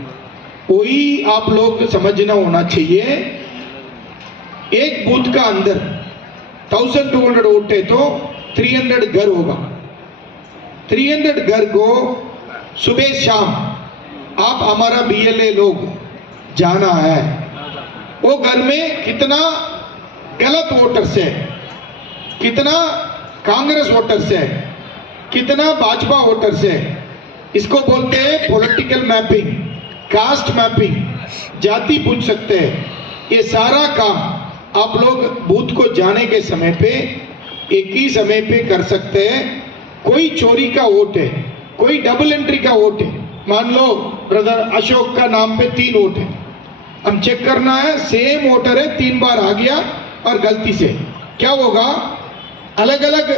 वही आप लोग समझना होना चाहिए। एक बूथ का अंदर 1200 वोट है तो 300 घर होगा। 300 घर को सुबह शाम आप हमारा बीएलए लोग जाना है। वो घर में कितना गलत वोटर्स है? कितना कांग्रेस वोटर्स है, कितना भाजपा वोटर्स है, इसको बोलते हैं पॉलिटिकल मैपिंग कास्ट मैपिंग जाति पूछ सकते हैं। ये सारा काम आप लोग बूथ को जाने के समय पे, एक ही समय पे कर सकते हैं। कोई चोरी का वोट है, कोई डबल एंट्री का वोट है। मान लो ब्रदर अशोक का नाम पे तीन वोट है। हम चेक करना है सेम वोटर है, तीन बार आ गया और गलती से। क्या होगा? अलग अलग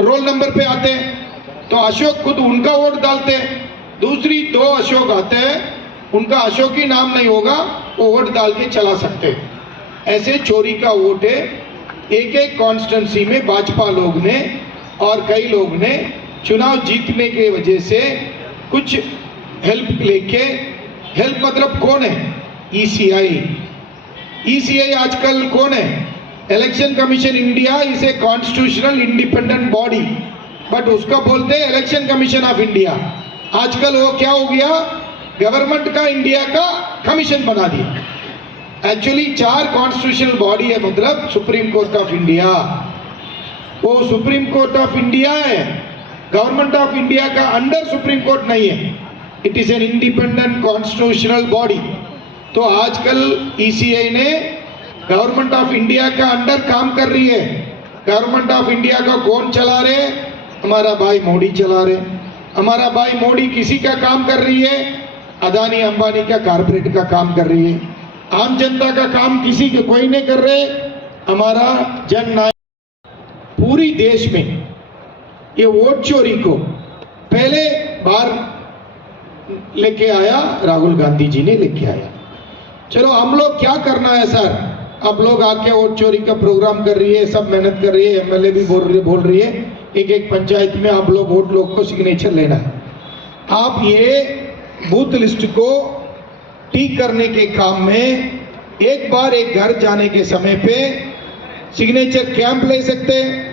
रोल नंबर पे आते हैं। तो अशोक खुद उनका वोट डालते हैं। दूसरी दो अशोक आते हैं। उनका अशोक ही नाम नहीं होगा, वो वोट डाल के चला सकते ऐसे चोरी का वोट है। एक एक कॉन्स्टेंसी में भाजपा लोग ने और कई लोग ने चुनाव जीतने के वजह से कुछ हेल्प लेके हेल्प मतलब कौन है? E ईसीआई ईसीआई आजकल कौन है? Election Commission India is a constitutional independent body but उसका बोलते हैं इलेक्शन कमीशन ऑफ़ इंडिया आजकल वो क्या हो गया? गवर्नमेंट का इंडिया का कमीशन बना दिया। एक्चुअली चार कॉन्स्टिट्यूशनल बॉडी है मतलब सुप्रीम कोर्ट ऑफ़ इंडिया वो सुप्रीम कोर्ट ऑफ़ इंडिया है। गवर्नमेंट ऑफ़ इंडिया का अंडर सुप्रीम कोर्ट नहीं है। It is an independent constitutional body तो आजकल ईसीआई ने गवर्नमेंट ऑफ़ इंडिया का अंडर काम कर रही है। गवर्नमेंट ऑफ़ इंडिया का कौन चला रहे? हमारा भाई मोदी चला रहे। हमारा भाई मोदी किसी का काम कर रही है? अदानी अंबानी का कारपोरेट का काम कर रही है। आम जनता का काम किसी के कोई नहीं कर रहे। हमारा जन नायक पूरी देश में ये वोट चोरी को पहले बार लेके आया, राहुल गांधी जी ने लेके आया। चलो, हम लोग क्या करना है, सर? आप लोग आके वोट चोरी का प्रोग्राम कर रही है, सब मेहनत कर रही है एमएलए भी बोल रही बोल रही है एक एक पंचायत में आप लोग वोट लोग को सिग्नेचर लेना है। आप ये बूथ लिस्ट को ठीक करने के काम में एक बार एक घर जाने के समय पे सिग्नेचर कैंप ले सकते हैं।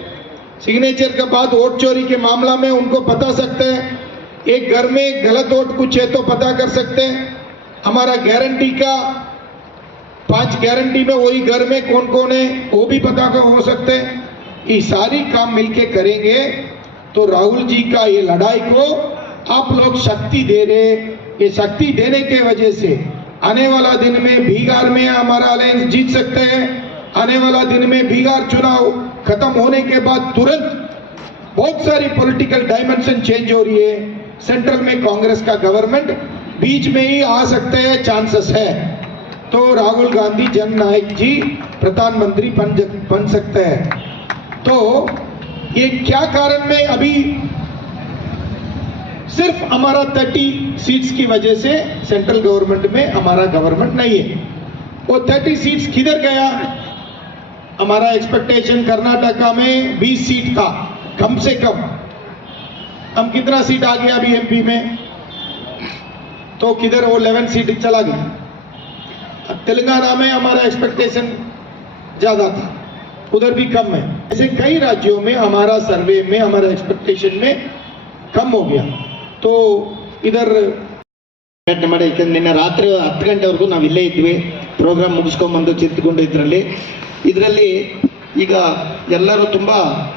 सिग्नेचर के बाद वोट चोरी के मामला में उनको बता सकते हैं। एक घर में गलत वोट कुछ है तो पता कर सकते हैं। हमारा गारंटी का पाँच गारंटी में वही घर में कौन कौन है, वो भी पता हो सकते हैं। ये सारी काम मिलके करेंगे तो राहुल जी का ये लड़ाई को आप लोग शक्ति दे रहे ये शक्ति देने के वजह से आने वाला दिन में बिहार में हमारा अलायंस जीत सकते हैं। आने वाला दिन में बिहार चुनाव खत्म होने के बाद तुरंत बहुत सारी पॉलिटिकल डायमेंशन चेंज हो रही है। सेंट्रल में कांग्रेस का गवर्नमेंट बीच में ही आ सकते हैं चांसेस है। तो राहुल गांधी जन नायक जी प्रधानमंत्री बन बन सकते हैं। तो ये क्या कारण में अभी सिर्फ़ हमारा 30 सीट्स की वजह से सेंट्रल गवर्नमेंट में हमारा गवर्नमेंट नहीं है। वो 30 सीट्स किधर गया? हमारा एक्सपेक्टेशन कर्नाटका में 20 सीट था, कम से कम। हम कितना सीट आ गया अभी एमपी में? तो किधर वो 11 सीट चला अब तेलंगाना में हमारा एक्सपेक्टेशन ज्यादा था उधर भी कम है ऐसे कई राज्यों में हमारा सर्वे में हमारा एक्सपेक्टेशन में कम हो गया तो ಇದರ ಪ್ರಯತ್ನ ಮಾಡಿ ಯಾಕಂದ್ರೆ ನಿನ್ನೆ ರಾತ್ರಿ ಹತ್ತು ಗಂಟೆವರೆಗೂ ನಾವು ಇಲ್ಲೇ ಇದ್ವಿ ಪ್ರೋಗ್ರಾಮ್ ಮುಗಿಸ್ಕೊಂಬಂದು ಚಿಂತ್ಕೊಂಡು ಇದರಲ್ಲಿ ಇದರಲ್ಲಿ ಈಗ ಎಲ್ಲರೂ ತುಂಬ ಆ, ವಿ-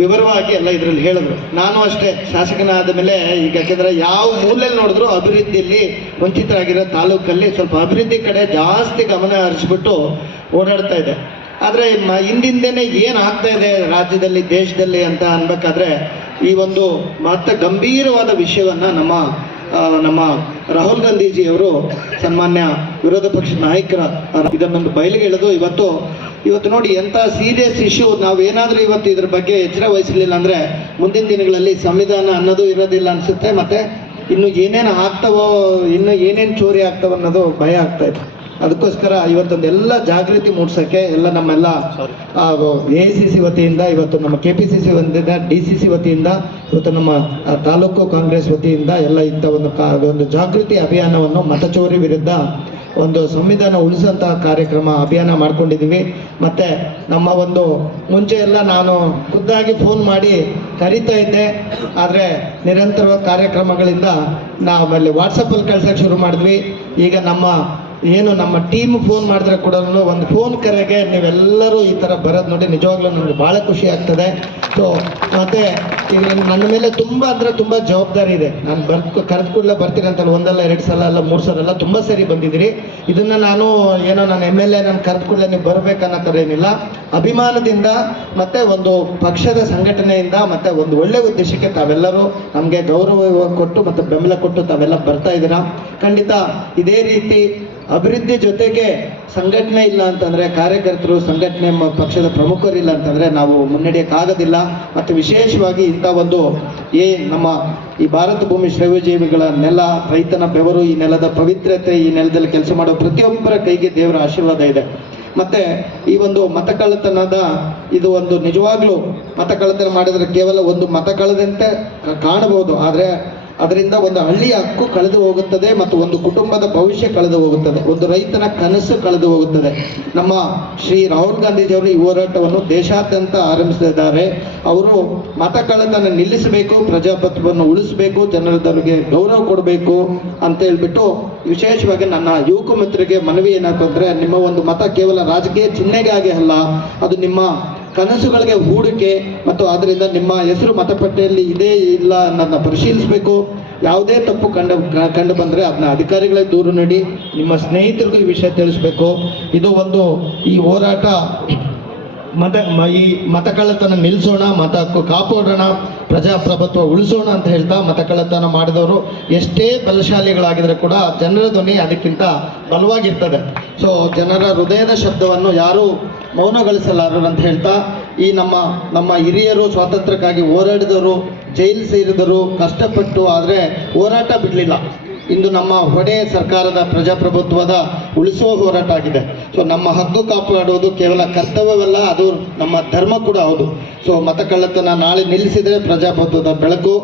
ವಿವರವಾಗಿ ಎಲ್ಲ ಇದರಲ್ಲಿ ಹೇಳಿದ್ರು. ನಾನು ಅಷ್ಟೇ ಶಾಸಕನಾದ ಮೇಲೆ ಈಗ ಯಾಕೆಂದರೆ ಯಾವ ಮೂಲೆಯಲ್ಲಿ ನೋಡಿದ್ರು ಅಭಿವೃದ್ಧಿಯಲ್ಲಿ ವಂಚಿತರಾಗಿರೋ ತಾಲೂಕಲ್ಲಿ ಸ್ವಲ್ಪ ಅಭಿವೃದ್ಧಿ ಕಡೆ ಜಾಸ್ತಿ ಗಮನ ಹರಿಸ್ಬಿಟ್ಟು ಓಡಾಡ್ತಾ ಇದೆ. ಆದರೆ ಮ, ಹಿಂದಿಂದೇನೆ ಏನು ಆಗ್ತಾ ಇದೆ ರಾಜ್ಯದಲ್ಲಿ, ದೇಶದಲ್ಲಿ ಅಂತ ಅನ್ಬೇಕಾದ್ರೆ ಈ ಒಂದು ಮತ್ತೆ ಗಂಭೀರವಾದ ವಿಷಯವನ್ನ ನಮ್ಮ ನಮ್ಮ ರಾಹುಲ್ ಗಾಂಧೀಜಿಯವರು ಸನ್ಮಾನ್ಯ ವಿರೋಧ ಪಕ್ಷ ನಾಯಕರ ಇದನ್ನೊಂದು ಬಯಲಿಗೆ ಇಳಿದು ಇವತ್ತು ಇವತ್ತು ನೋಡಿ ಎಂಥ ಸೀರಿಯಸ್ ಇಶ್ಯೂ ನಾವು ಏನಾದರೂ ಇವತ್ತು ಇದ್ರ ಬಗ್ಗೆ ಎಚ್ಚರ ವಹಿಸಲಿಲ್ಲ ಅಂದರೆ ಮುಂದಿನ ದಿನಗಳಲ್ಲಿ ಸಂವಿಧಾನ ಅನ್ನೋದು ಇರೋದಿಲ್ಲ ಅನಿಸುತ್ತೆ. ಮತ್ತು ಇನ್ನು ಏನೇನು ಆಗ್ತಾವೋ ಇನ್ನು ಏನೇನು ಚೋರಿ ಆಗ್ತಾವ ಅನ್ನೋದು ಭಯ ಆಗ್ತಾ ಇದೆ. ಅದಕ್ಕೋಸ್ಕರ ಇವತ್ತೊಂದು ಎಲ್ಲ ಜಾಗೃತಿ ಮೂಡ್ಸೋಕ್ಕೆ ಎಲ್ಲ ನಮ್ಮೆಲ್ಲ ಎ ಸಿ ಸಿ ವತಿಯಿಂದ ಇವತ್ತು ನಮ್ಮ ಕೆ ಪಿ ಸಿ ಸಿ ವತಿಯಿಂದ ಡಿ ಸಿ ಸಿ ವತಿಯಿಂದ ಇವತ್ತು ನಮ್ಮ ತಾಲೂಕು ಕಾಂಗ್ರೆಸ್ ವತಿಯಿಂದ ಎಲ್ಲ ಇಂಥ ಒಂದು ಒಂದು ಜಾಗೃತಿ ಅಭಿಯಾನವನ್ನು ಮತಚೋರಿ ವಿರುದ್ಧ ಒಂದು ಸಂವಿಧಾನ ಉಳಿಸುವಂತಹ ಕಾರ್ಯಕ್ರಮ ಅಭಿಯಾನ ಮಾಡ್ಕೊಂಡಿದ್ದೀವಿ. ಮತ್ತು ನಮ್ಮ ಒಂದು ಮುಂಚೆ ಎಲ್ಲ ನಾನು ಖುದ್ದಾಗಿ ಫೋನ್ ಮಾಡಿ ಕರಿತಾ ಇದ್ದೆ. ಆದರೆ ನಿರಂತರ ಕಾರ್ಯಕ್ರಮಗಳಿಂದ ನಾವು ಅಲ್ಲಿ ವಾಟ್ಸಪ್ಪಲ್ಲಿ ಶುರು ಮಾಡಿದ್ವಿ. ಈಗ ನಮ್ಮ ಏನು ನಮ್ಮ ಟೀಮ್ ಫೋನ್ ಮಾಡಿದ್ರೆ ಕೂಡ ಒಂದು ಫೋನ್ ಕರೆಗೆ ನೀವೆಲ್ಲರೂ ಈ ಥರ ಬರೋದು ನೋಡಿ ನಿಜವಾಗ್ಲೂ ನನಗೆ ಭಾಳ ಖುಷಿ ಆಗ್ತದೆ. ಸೊ ಮತ್ತೆ ನನ್ನ ಮೇಲೆ ತುಂಬ ಅಂದರೆ ತುಂಬ ಜವಾಬ್ದಾರಿ ಇದೆ. ನಾನು ಬರ್ ಕರೆದು ಕೂಡಲೇ ಬರ್ತೀನಿ ಅಂತಲ್ಲ ಒಂದಲ್ಲ, ಎರಡು ಸಲ ಅಲ್ಲ, ಮೂರು ಸಲ ಅಲ್ಲ, ತುಂಬ ಸರಿ ಬಂದಿದ್ದೀರಿ. ಇದನ್ನು ನಾನು ಏನೋ ನಾನು ಎಂ ಎಲ್ ಎ ನಾನು ಕರೆದು ಕೂಡಲೇ ನೀವು ಬರಬೇಕನ್ನೋ ಥರ ಏನಿಲ್ಲ. ಅಭಿಮಾನದಿಂದ ಮತ್ತೆ ಒಂದು ಪಕ್ಷದ ಸಂಘಟನೆಯಿಂದ ಮತ್ತೆ ಒಂದು ಒಳ್ಳೆ ಉದ್ದೇಶಕ್ಕೆ ತಾವೆಲ್ಲರೂ ನಮಗೆ ಗೌರವ ಕೊಟ್ಟು ಮತ್ತು ಬೆಂಬಲ ಕೊಟ್ಟು ತಾವೆಲ್ಲ ಬರ್ತಾ ಇದ್ದೀರಾ. ಖಂಡಿತ ಇದೇ ರೀತಿ ಅಭಿವೃದ್ಧಿ ಜೊತೆಗೆ ಸಂಘಟನೆ ಇಲ್ಲ ಅಂತಂದ್ರೆ ಕಾರ್ಯಕರ್ತರು, ಸಂಘಟನೆ ಪಕ್ಷದ ಪ್ರಮುಖರು ಇಲ್ಲ ಅಂತಂದ್ರೆ ನಾವು ಮುನ್ನಡೆಯೋಕ್ಕಾಗೋದಿಲ್ಲ. ಮತ್ತು ವಿಶೇಷವಾಗಿ ಇಂಥ ಒಂದು ಏ ನಮ್ಮ ಈ ಭಾರತ ಭೂಮಿ ಶ್ರವ್ಯಜೀವಿಗಳ ನೆಲ, ರೈತನ ಬೆವರು, ಈ ನೆಲದ ಪವಿತ್ರತೆ, ಈ ನೆಲದಲ್ಲಿ ಕೆಲಸ ಮಾಡೋ ಪ್ರತಿಯೊಬ್ಬರ ಕೈಗೆ ದೇವರ ಆಶೀರ್ವಾದ ಇದೆ. ಮತ್ತೆ ಈ ಒಂದು ಮತಕಳ್ಳತನದ ಇದು ಒಂದು ನಿಜವಾಗ್ಲೂ ಮತಕಳ್ಳತನ ಮಾಡಿದ್ರೆ ಕೇವಲ ಒಂದು ಮತ ಕಳೆದಂತೆ ಕಾಣಬಹುದು. ಆದರೆ ಅದರಿಂದ ಒಂದು ಹಳ್ಳಿಯ ಹಕ್ಕು ಕಳೆದು ಹೋಗುತ್ತದೆ ಮತ್ತು ಒಂದು ಕುಟುಂಬದ ಭವಿಷ್ಯ ಕಳೆದು ಹೋಗುತ್ತದೆ. ಒಂದು ರೈತನ ಕನಸು ಕಳೆದು ಹೋಗುತ್ತದೆ. ನಮ್ಮ ಶ್ರೀ ರಾಹುಲ್ ಗಾಂಧೀಜಿಯವರು ಈ ಹೋರಾಟವನ್ನು ದೇಶಾದ್ಯಂತ ಆರಂಭಿಸಿದ್ದಾರೆ. ಅವರು ಮತ ಕಳ್ಳತನ ನಿಲ್ಲಿಸಬೇಕು, ಪ್ರಜಾಪ್ರಭುತ್ವವನ್ನು ಉಳಿಸಬೇಕು ಜನರದವರಿಗೆ ಗೌರವ ಕೊಡಬೇಕು ಅಂತ ಹೇಳ್ಬಿಟ್ಟು ವಿಶೇಷವಾಗಿ ನನ್ನ ಯುವಕ ಮಿತ್ರರಿಗೆ ಮನವಿ ಏನಾಗ್ತಂದ್ರೆ ನಿಮ್ಮ ಒಂದು ಮತ ಕೇವಲ ರಾಜಕೀಯ ಚಿಹ್ನೆಗಾಗಿ ಅಲ್ಲ, ಅದು ನಿಮ್ಮ ಕನಸುಗಳಿಗೆ ಹೂಡಿಕೆ ಮತ್ತು ಅದರಿಂದ ನಿಮ್ಮ ಹೆಸರು ಮತಪಟ್ಟಿಯಲ್ಲಿ ಇದೆ ಇಲ್ಲ ಅನ್ನೋದನ್ನ ಪರಿಶೀಲಿಸಬೇಕು. ಯಾವುದೇ ತಪ್ಪು ಕಂಡು ಕಂಡು ಬಂದರೆ ಅದನ್ನ ಅಧಿಕಾರಿಗಳೇ ದೂರು ನೀಡಿ, ನಿಮ್ಮ ಸ್ನೇಹಿತರಿಗೂ ಈ ವಿಷಯ ತಿಳಿಸ್ಬೇಕು. ಇದು ಒಂದು ಈ ಹೋರಾಟ ಮತ ಈ ಮತಕಳ್ಳತನ ನಿಲ್ಲಿಸೋಣ ಮತ ಕಾಪಾಡೋಣ, ಪ್ರಜಾಪ್ರಭುತ್ವ ಉಳಿಸೋಣ ಅಂತ ಹೇಳ್ತಾ ಮತಕಳ್ಳತನ ಮಾಡಿದವರು ಎಷ್ಟೇ ಬಲಶಾಲಿಗಳಾಗಿದ್ರೆ ಕೂಡ ಜನರ ಧ್ವನಿ ಅದಕ್ಕಿಂತ ಬಲವಾಗಿರ್ತದೆ. ಸೊ ಜನರ ಹೃದಯದ ಶಬ್ದವನ್ನು ಯಾರು ಮೌನಗೊಳಿಸಲಾರರು ಅಂತ ಹೇಳ್ತಾ, ಈ ನಮ್ಮ ನಮ್ಮ ಹಿರಿಯರು ಸ್ವಾತಂತ್ರ್ಯಕ್ಕಾಗಿ ಹೋರಾಡಿದವರು, ಜೈಲು ಸೇರಿದರು ಕಷ್ಟಪಟ್ಟು, ಆದರೆ ಹೋರಾಟ ಬಿಡಲಿಲ್ಲ. ಇಂದು ನಮ್ಮ ಹೊಡೆ ಸರ್ಕಾರದ ಪ್ರಜಾಪ್ರಭುತ್ವದ ಉಳಿಸುವ ಹೋರಾಟ ಆಗಿದೆ. ಸೊ ನಮ್ಮ ಹಕ್ಕು ಕಾಪಾಡುವುದು ಕೇವಲ ಕರ್ತವ್ಯವಲ್ಲ, ಅದು ನಮ್ಮ ಧರ್ಮ ಕೂಡ ಹೌದು. ಸೊ ಮತಕಳ್ಳತನ ನಾಳೆ ನಿಲ್ಲಿಸಿದರೆ ಪ್ರಜಾಪ್ರಭುತ್ವದ ಬೆಳಕು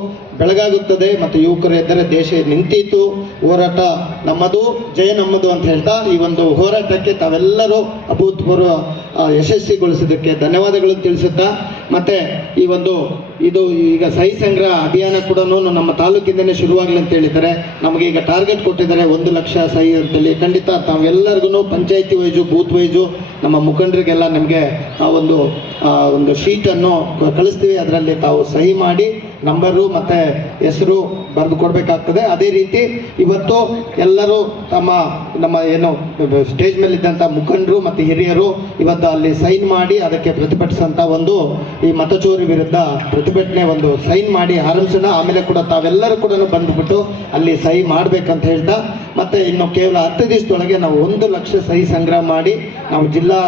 ಬೆಳಗಾಗುತ್ತದೆ ಮತ್ತು ಯುವಕರು ಎದ್ದರೆ ದೇಶ ನಿಂತಿತ್ತು. ಹೋರಾಟ ನಮ್ಮದು, ಜಯ ನಮ್ಮದು ಅಂತ ಹೇಳ್ತಾ, ಈ ಒಂದು ಹೋರಾಟಕ್ಕೆ ತಾವೆಲ್ಲರೂ ಅಭೂತಪೂರ್ವ ಆ, ಯಶಸ್ವಿಗೊಳಿಸಿದ್ದಕ್ಕೆ ಧನ್ಯವಾದಗಳು ತಿಳಿಸುತ್ತಾ ಮತ್ತೆ ಈ ಒಂದು ಇದು ಈಗ ಸಹಿ ಸಂಗ್ರಹ ಅಭಿಯಾನ ಕೂಡ ನಮ್ಮ ತಾಲೂಕಿಂದನೇ ಶುರುವಾಗಲಿ ಅಂತ ಹೇಳಿದ್ದಾರೆ. ನಮಗೆ ಈಗ ಟಾರ್ಗೆಟ್ ಕೊಟ್ಟಿದ್ದಾರೆ ಒಂದು ಲಕ್ಷ ಸಹಿ ಅಂತೇಳಿ. ಖಂಡಿತ ತಾವೆಲ್ಲರಿಗೂ ಪಂಚಾಯಿತಿ ವೈಜು ಬೂತ್ ವೈಜು ನಮ್ಮ ಮುಖಂಡರಿಗೆಲ್ಲ ನಿಮಗೆ ಆ ಒಂದು ಒಂದು ಶೀಟನ್ನು ಕಳಿಸ್ತೀವಿ. ಅದರಲ್ಲಿ ತಾವು ಸಹಿ ಮಾಡಿ ನಂಬರು ಮತ್ತು ಹೆಸರು ಬರೆದು ಕೊಡಬೇಕಾಗ್ತದೆ. ಅದೇ ರೀತಿ ಇವತ್ತು ಎಲ್ಲರೂ ತಮ್ಮ ನಮ್ಮ ಏನು ಸ್ಟೇಜ್ ಮೇಲಿದ್ದಂಥ ಮುಖಂಡರು ಮತ್ತು ಹಿರಿಯರು ಇವತ್ತು ಅಲ್ಲಿ ಸೈನ್ ಮಾಡಿ ಅದಕ್ಕೆ ಪ್ರತಿಭಟಿಸಂತ ಒಂದು ಈ ಮತಚೋರಿ ವಿರುದ್ಧ ಪ್ರತಿಭಟನೆ ಒಂದು ಸೈನ್ ಮಾಡಿ ಆರಂಭಿಸೋಣ. ಆಮೇಲೆ ಕೂಡ ತಾವೆಲ್ಲರೂ ಕೂಡ ಬಂದ್ಬಿಟ್ಟು ಅಲ್ಲಿ ಸಹಿ ಮಾಡ್ಬೇಕಂತ ಹೇಳ್ತಾ, ಮತ್ತೆ ಇನ್ನು ಕೇವಲ ಹತ್ತು ದಿವಸದೊಳಗೆ ನಾವು ಒಂದು ಲಕ್ಷ ಸಹಿ ಸಂಗ್ರಹ ಮಾಡಿ ನಾವು ಜಿಲ್ಲಾ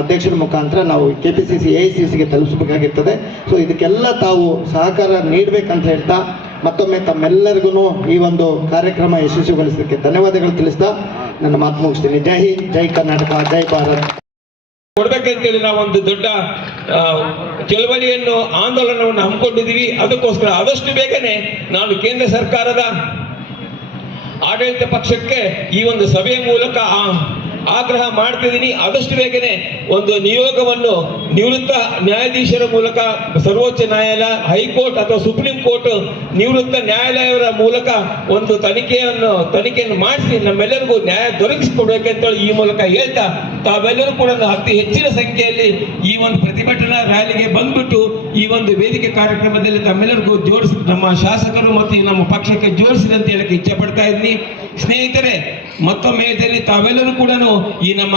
ಅಧ್ಯಕ್ಷರ ಮುಖಾಂತರ ನಾವು K P C C A I C ತಲುಪಿಸಬೇಕಾಗಿರ್ತದೆ. So ಇದಕ್ಕೆಲ್ಲ ತಾವು ಸಹಕಾರ ನೀಡಬೇಕಂತ ಹೇಳ್ತಾ, ಮತ್ತೊಮ್ಮೆ ತಮ್ಮೆಲ್ಲರಿಗೂ ಈ ಒಂದು ಕಾರ್ಯಕ್ರಮ ಯಶಸ್ವಿಗೊಳಿಸೋದಕ್ಕೆ ಧನ್ಯವಾದಗಳು ತಿಳಿಸ್ತಾ, ನನ್ನ ಮಾತು ಮುಗಿಸ್ತೀನಿ. ಜೈ ಜೈ ಕರ್ನಾಟಕ, ಜೈ ಭಾರತ್. ಕೊಡ್ಬೇಕಂತೇಳಿ ನಾವು ಒಂದು ದೊಡ್ಡ ಚಳವಳಿಯನ್ನು, ಆಂದೋಲನವನ್ನು ಹಮ್ಮಿಕೊಂಡಿದ್ದೀವಿ. ಅದಕ್ಕೋಸ್ಕರ ಆದಷ್ಟು ಬೇಗನೆ ನಾನು ಕೇಂದ್ರ ಸರ್ಕಾರದ ಆಡಳಿತ ಪಕ್ಷಕ್ಕೆ ಈ ಒಂದು ಸಭೆಯ ಮೂಲಕ ಆ- ಆಗ್ರಹ ಮಾಡ್ತಿದ್ದೀನಿ. ಆದಷ್ಟು ಬೇಗನೆ ಒಂದು ನಿಯೋಗವನ್ನು ನಿವೃತ್ತ ನ್ಯಾಯಾಧೀಶರ ಮೂಲಕ ಸರ್ವೋಚ್ಚ ನ್ಯಾಯಾಲಯ ಹೈಕೋರ್ಟ್ ಅಥವಾ ಸುಪ್ರೀಂ ಕೋರ್ಟ್ ನಿವೃತ್ತ ನ್ಯಾಯಾಲಯವರ ಮೂಲಕ ಒಂದು ತನಿಖೆಯನ್ನು ತನಿಖೆಯನ್ನು ಮಾಡಿಸಿ ನಮ್ಮೆಲ್ಲರಿಗೂ ನ್ಯಾಯ ದೊರಕಿಸಿಕೊಡ್ಬೇಕಂತೇಳಿ ಈ ಮೂಲಕ ಹೇಳ್ತಾ ತಾವೆಲ್ಲರೂ ಕೂಡ ಅತಿ ಹೆಚ್ಚಿನ ಸಂಖ್ಯೆಯಲ್ಲಿ ಈ ಒಂದು ಪ್ರತಿಭಟನಾ ರ್ಯಾಲಿಗೆ ಬಂದ್ಬಿಟ್ಟು ಈ ಒಂದು ವೇದಿಕೆ ಕಾರ್ಯಕ್ರಮದಲ್ಲಿ ತಮ್ಮೆಲ್ಲರಿಗೂ ಜೋಡಿಸಿ ನಮ್ಮ ಶಾಸಕರು ಮತ್ತು ನಮ್ಮ ಪಕ್ಷಕ್ಕೆ ಜೋಡಿಸಿದಂತ ಹೇಳಕ್ಕೆ ಇಚ್ಛೆ ಪಡ್ತಾ ಇದ್ದೀನಿ. ಸ್ನೇಹಿತರೆ ಮತ್ತೊಮ್ಮೆ ಹೇಳ್ತೇನೆ ತಾವೆಲ್ಲರೂ ಕೂಡ ಈ ನಮ್ಮ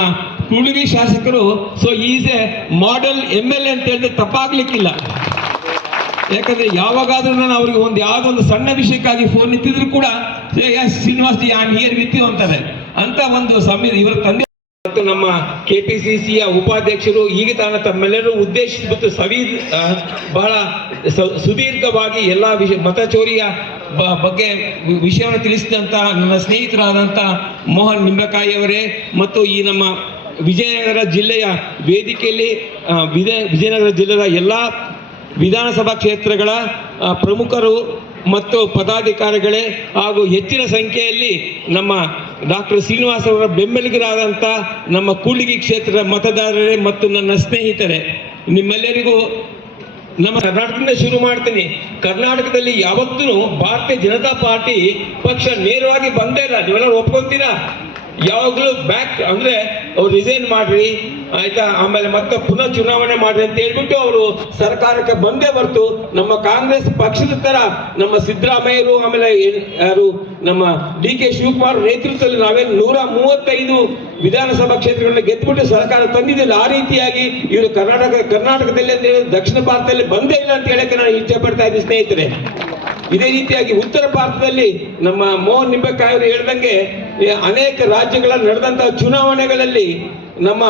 ಕುಳುಗಿ ಶಾಸಕರು so is a model M L A ಅಂತ ಹೇಳಿದ್ರೆ ತಪ್ಪಾಗ್ಲಿಕ್ಕಿಲ್ಲ. ಯಾಕಂದ್ರೆ ಯಾವಾಗಾದ್ರೂ ನಾನು ಅವ್ರಿಗೆ ಒಂದು ಯಾವ್ದೋ ಒಂದು ಸಣ್ಣ ವಿಷಯಕ್ಕಾಗಿ ಫೋನ್ ನಿಂತಿದ್ರು ಕೂಡ Srinivas ji am here with ಅಂತಾರೆ. ಅಂತ ಒಂದು ಸಮಯ ಇವರ ತಂದೆ ಮತ್ತು ನಮ್ಮ ಕೆ ಪಿ ಸಿ ಸಿಯ ಉಪಾಧ್ಯಕ್ಷರು ಈಗ ತಾನ ತಮ್ಮೆಲ್ಲರೂ ಉದ್ದೇಶಿಸಿಬಿಟ್ಟು ಸವಿ ಆ, ಬಹಳ ಸುದೀರ್ಘವಾಗಿ ಎಲ್ಲ ವಿಷಯ ಮತಚೋರಿಯ ಬಗ್ಗೆ ವಿಷಯವನ್ನು ತಿಳಿಸಿದಂತಹ ನನ್ನ ಸ್ನೇಹಿತರಾದಂಥ ಮೋಹನ್ ನಿಂಬೆಕಾಯಿ ಅವರೇ ಮತ್ತು ಈ ನಮ್ಮ ವಿಜಯನಗರ ಜಿಲ್ಲೆಯ ವೇದಿಕೆಯಲ್ಲಿ ವಿಜಯ ವಿಜಯನಗರ ಜಿಲ್ಲೆಯ ಎಲ್ಲ ವಿಧಾನಸಭಾ ಕ್ಷೇತ್ರಗಳ ಪ್ರಮುಖರು ಮತ್ತು ಪದಾಧಿಕಾರಿಗಳೇ ಹಾಗೂ ಹೆಚ್ಚಿನ ಸಂಖ್ಯೆಯಲ್ಲಿ ನಮ್ಮ ಡಾಕ್ಟರ್ ಶ್ರೀನಿವಾಸ್ ಅವರ ಬೆಂಬಲಿಗರಾದಂಥ ನಮ್ಮ ಕೂಳಿಗಿ ಕ್ಷೇತ್ರದ ಮತದಾರರೇ ಮತ್ತು ನನ್ನ ಸ್ನೇಹಿತರೇ, ನಿಮ್ಮೆಲ್ಲರಿಗೂ ನಮ್ಮ ಕರ್ನಾಟಕದಿಂದ ಶುರು ಮಾಡ್ತೀನಿ. ಕರ್ನಾಟಕದಲ್ಲಿ ಯಾವತ್ತೂ ಭಾರತೀಯ ಜನತಾ ಪಾರ್ಟಿ ಪಕ್ಷ ನೇರವಾಗಿ ಬಂದೇ ಇಲ್ಲ. ನೀವೆಲ್ಲ ಒಪ್ಕೊಂತೀರಾ? ಯಾವಾಗಲೂ ಬ್ಯಾಕ್ ಅಂದ್ರೆ ಅವ್ರು ರಿಸೈನ್ ಮಾಡ್ರಿ, ಆಯ್ತಾ? ಆಮೇಲೆ ಮತ್ತೆ ಪುನಃ ಚುನಾವಣೆ ಮಾಡ್ರಿ ಅಂತ ಹೇಳ್ಬಿಟ್ಟು ಅವರು ಸರ್ಕಾರಕ್ಕೆ ಬಂದೇ ಬರ್ತು ನಮ್ಮ ಕಾಂಗ್ರೆಸ್ ಪಕ್ಷದ ತರ ನಮ್ಮ ಸಿದ್ದರಾಮಯ್ಯರು, ಆಮೇಲೆ ಯಾರು, ನಮ್ಮ ಡಿ ಕೆ ಶಿವಕುಮಾರ್ ನೇತೃತ್ವದಲ್ಲಿ ನಾವೇನು ನೂರ ಮೂವತ್ತೈದು ವಿಧಾನಸಭಾ ಕ್ಷೇತ್ರಗಳನ್ನ ಗೆದ್ದುಬಿಟ್ಟು ಸರ್ಕಾರ ತಂದಿದ್ದಿಲ್ಲ. ಆ ರೀತಿಯಾಗಿ ಇವರು ಕರ್ನಾಟಕ, ಕರ್ನಾಟಕದಲ್ಲಿ ಅಂತ ಹೇಳಿದ್ರೆ ದಕ್ಷಿಣ ಭಾರತದಲ್ಲಿ ಬಂದೇ ಇಲ್ಲ ಅಂತ ಹೇಳಕ್ಕೆ ನಾನು ಇಚ್ಛೆ ಪಡ್ತಾ ಇದ್ದೀನಿ ಸ್ನೇಹಿತರೆ. ಇದೇ ರೀತಿಯಾಗಿ ಉತ್ತರ ಭಾರತದಲ್ಲಿ ನಮ್ಮ ಮೋಹನ್ ನಿಂಬೆಕಾಯಿ ಅವರು ಹೇಳ್ದಂಗೆ ಅನೇಕ ರಾಜ್ಯಗಳ ನಡೆದಂತಹ ಚುನಾವಣೆಗಳಲ್ಲಿ ನಮ್ಮ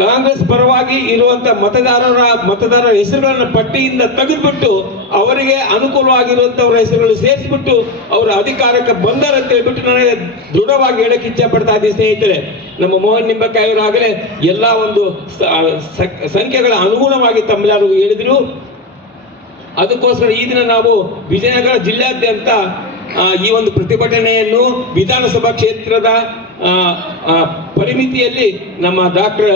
ಕಾಂಗ್ರೆಸ್ ಪರವಾಗಿ ಇರುವಂತ ಮತದಾರರ ಮತದಾರರ ಹೆಸರುಗಳನ್ನು ಪಟ್ಟಿಯಿಂದ ತೆಗೆದುಬಿಟ್ಟು ಅವರಿಗೆ ಅನುಕೂಲವಾಗಿರುವಂತವರ ಹೆಸರುಗಳು ಸೇರಿಸ್ಬಿಟ್ಟು ಅವರ ಅಧಿಕಾರಕ್ಕೆ ಬಂದಾರ ಅಂತ ಹೇಳ್ಬಿಟ್ಟು ನನಗೆ ದೃಢವಾಗಿ ಹೇಳಕ್ಕೆ ಇಚ್ಛೆ ಪಡ್ತಾ ಇದ್ದೀನಿ ಸ್ನೇಹಿತರೆ. ನಮ್ಮ ಮೋಹನ್ ನಿಂಬೆಕಾಯಿ ಅವರಾಗಲೇ ಎಲ್ಲ ಒಂದು ಸಂಖ್ಯೆಗಳ ಅನುಗುಣವಾಗಿ ತಮ್ಮೆಲ್ಲರಿಗೂ ಹೇಳಿದ್ರು. ಅದಕ್ಕೋಸ್ಕರ ಈ ದಿನ ನಾವು ವಿಜಯನಗರ ಜಿಲ್ಲಾದ್ಯಂತ ಈ ಒಂದು ಪ್ರತಿಭಟನೆಯನ್ನು ವಿಧಾನಸಭಾ ಕ್ಷೇತ್ರದ ಪರಿಮಿತಿಯಲ್ಲಿ ನಮ್ಮ ಡಾಕ್ಟರ್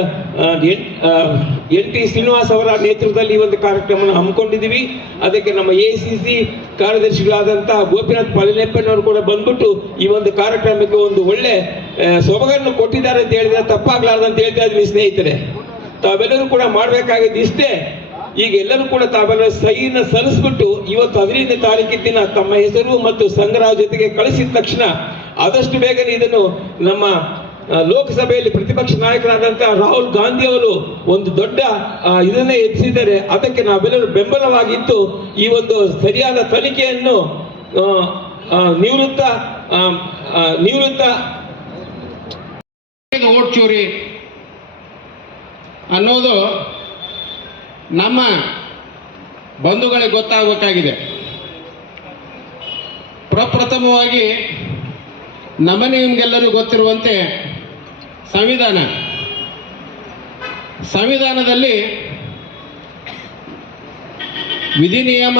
ಎನ್ ಟಿ ಶ್ರೀನಿವಾಸ್ ಅವರ ನೇತೃತ್ವದಲ್ಲಿ ಈ ಒಂದು ಕಾರ್ಯಕ್ರಮವನ್ನು ಹಮ್ಮಿಕೊಂಡಿದ್ದೀವಿ. ಅದಕ್ಕೆ ನಮ್ಮ ಎ ಸಿ ಸಿ ಕಾರ್ಯದರ್ಶಿಗಳಾದಂಥ ಗೋಪಿನಾಥ್ ಪಳಲೆಪ್ಪನವರು ಕೂಡ ಬಂದ್ಬಿಟ್ಟು ಈ ಒಂದು ಕಾರ್ಯಕ್ರಮಕ್ಕೆ ಒಂದು ಒಳ್ಳೆ ಸೊಬಗನ್ನು ಕೊಟ್ಟಿದ್ದಾರೆ ಅಂತ ಹೇಳಿದ್ರೆ ತಪ್ಪಾಗ್ಲಾರ್ದು ಅಂತ ಹೇಳ್ತಾ ಇದ್ವಿ ಸ್ನೇಹಿತರೆ. ತಾವೆಲ್ಲರೂ ಕೂಡ ಮಾಡಬೇಕಾಗಿದ್ದು ಇಷ್ಟೇ. ಈಗ ಎಲ್ಲರೂ ಕೂಡ ತಾವೆಲ್ಲ ಸೈನ ಸಲ್ಲಿಸ್ಬಿಟ್ಟು ಇವತ್ತು ಹದಿನೈದನೇ ತಾರೀಕಿನ ದಿನ ತಮ್ಮ ಹೆಸರು ಮತ್ತು ಸಂಗ್ರಹ ಜೊತೆಗೆ ಕಳಿಸಿದ ತಕ್ಷಣ ಆದಷ್ಟು ಬೇಗನೆ ಇದನ್ನು ನಮ್ಮ ಲೋಕಸಭೆಯಲ್ಲಿ ಪ್ರತಿಪಕ್ಷ ನಾಯಕರಾದಂತಹ ರಾಹುಲ್ ಗಾಂಧಿ ಅವರು ಒಂದು ದೊಡ್ಡ ಇದನ್ನೇ ಎತ್ತಿಸಿದ್ದಾರೆ ಅದಕ್ಕೆ ನಾವೆಲ್ಲರೂ ಬೆಂಬಲವಾಗಿತ್ತು ಈ ಒಂದು ಸರಿಯಾದ ತನಿಖೆಯನ್ನು ನಿವೃತ್ತ ನಿವೃತ್ತ ಓಟ್ ಚೋರಿ ಅನ್ನೋದು ನಮ್ಮ ಬಂಧುಗಳಿಗೆ ಗೊತ್ತಾಗಬೇಕಾಗಿದೆ. ಪ್ರಪ್ರಥಮವಾಗಿ ನಮ್ಮನೆ ನಿಮಗೆಲ್ಲರಿಗೂ ಗೊತ್ತಿರುವಂತೆ ಸಂವಿಧಾನ. ಸಂವಿಧಾನದಲ್ಲಿ ವಿಧಿ ನಿಯಮ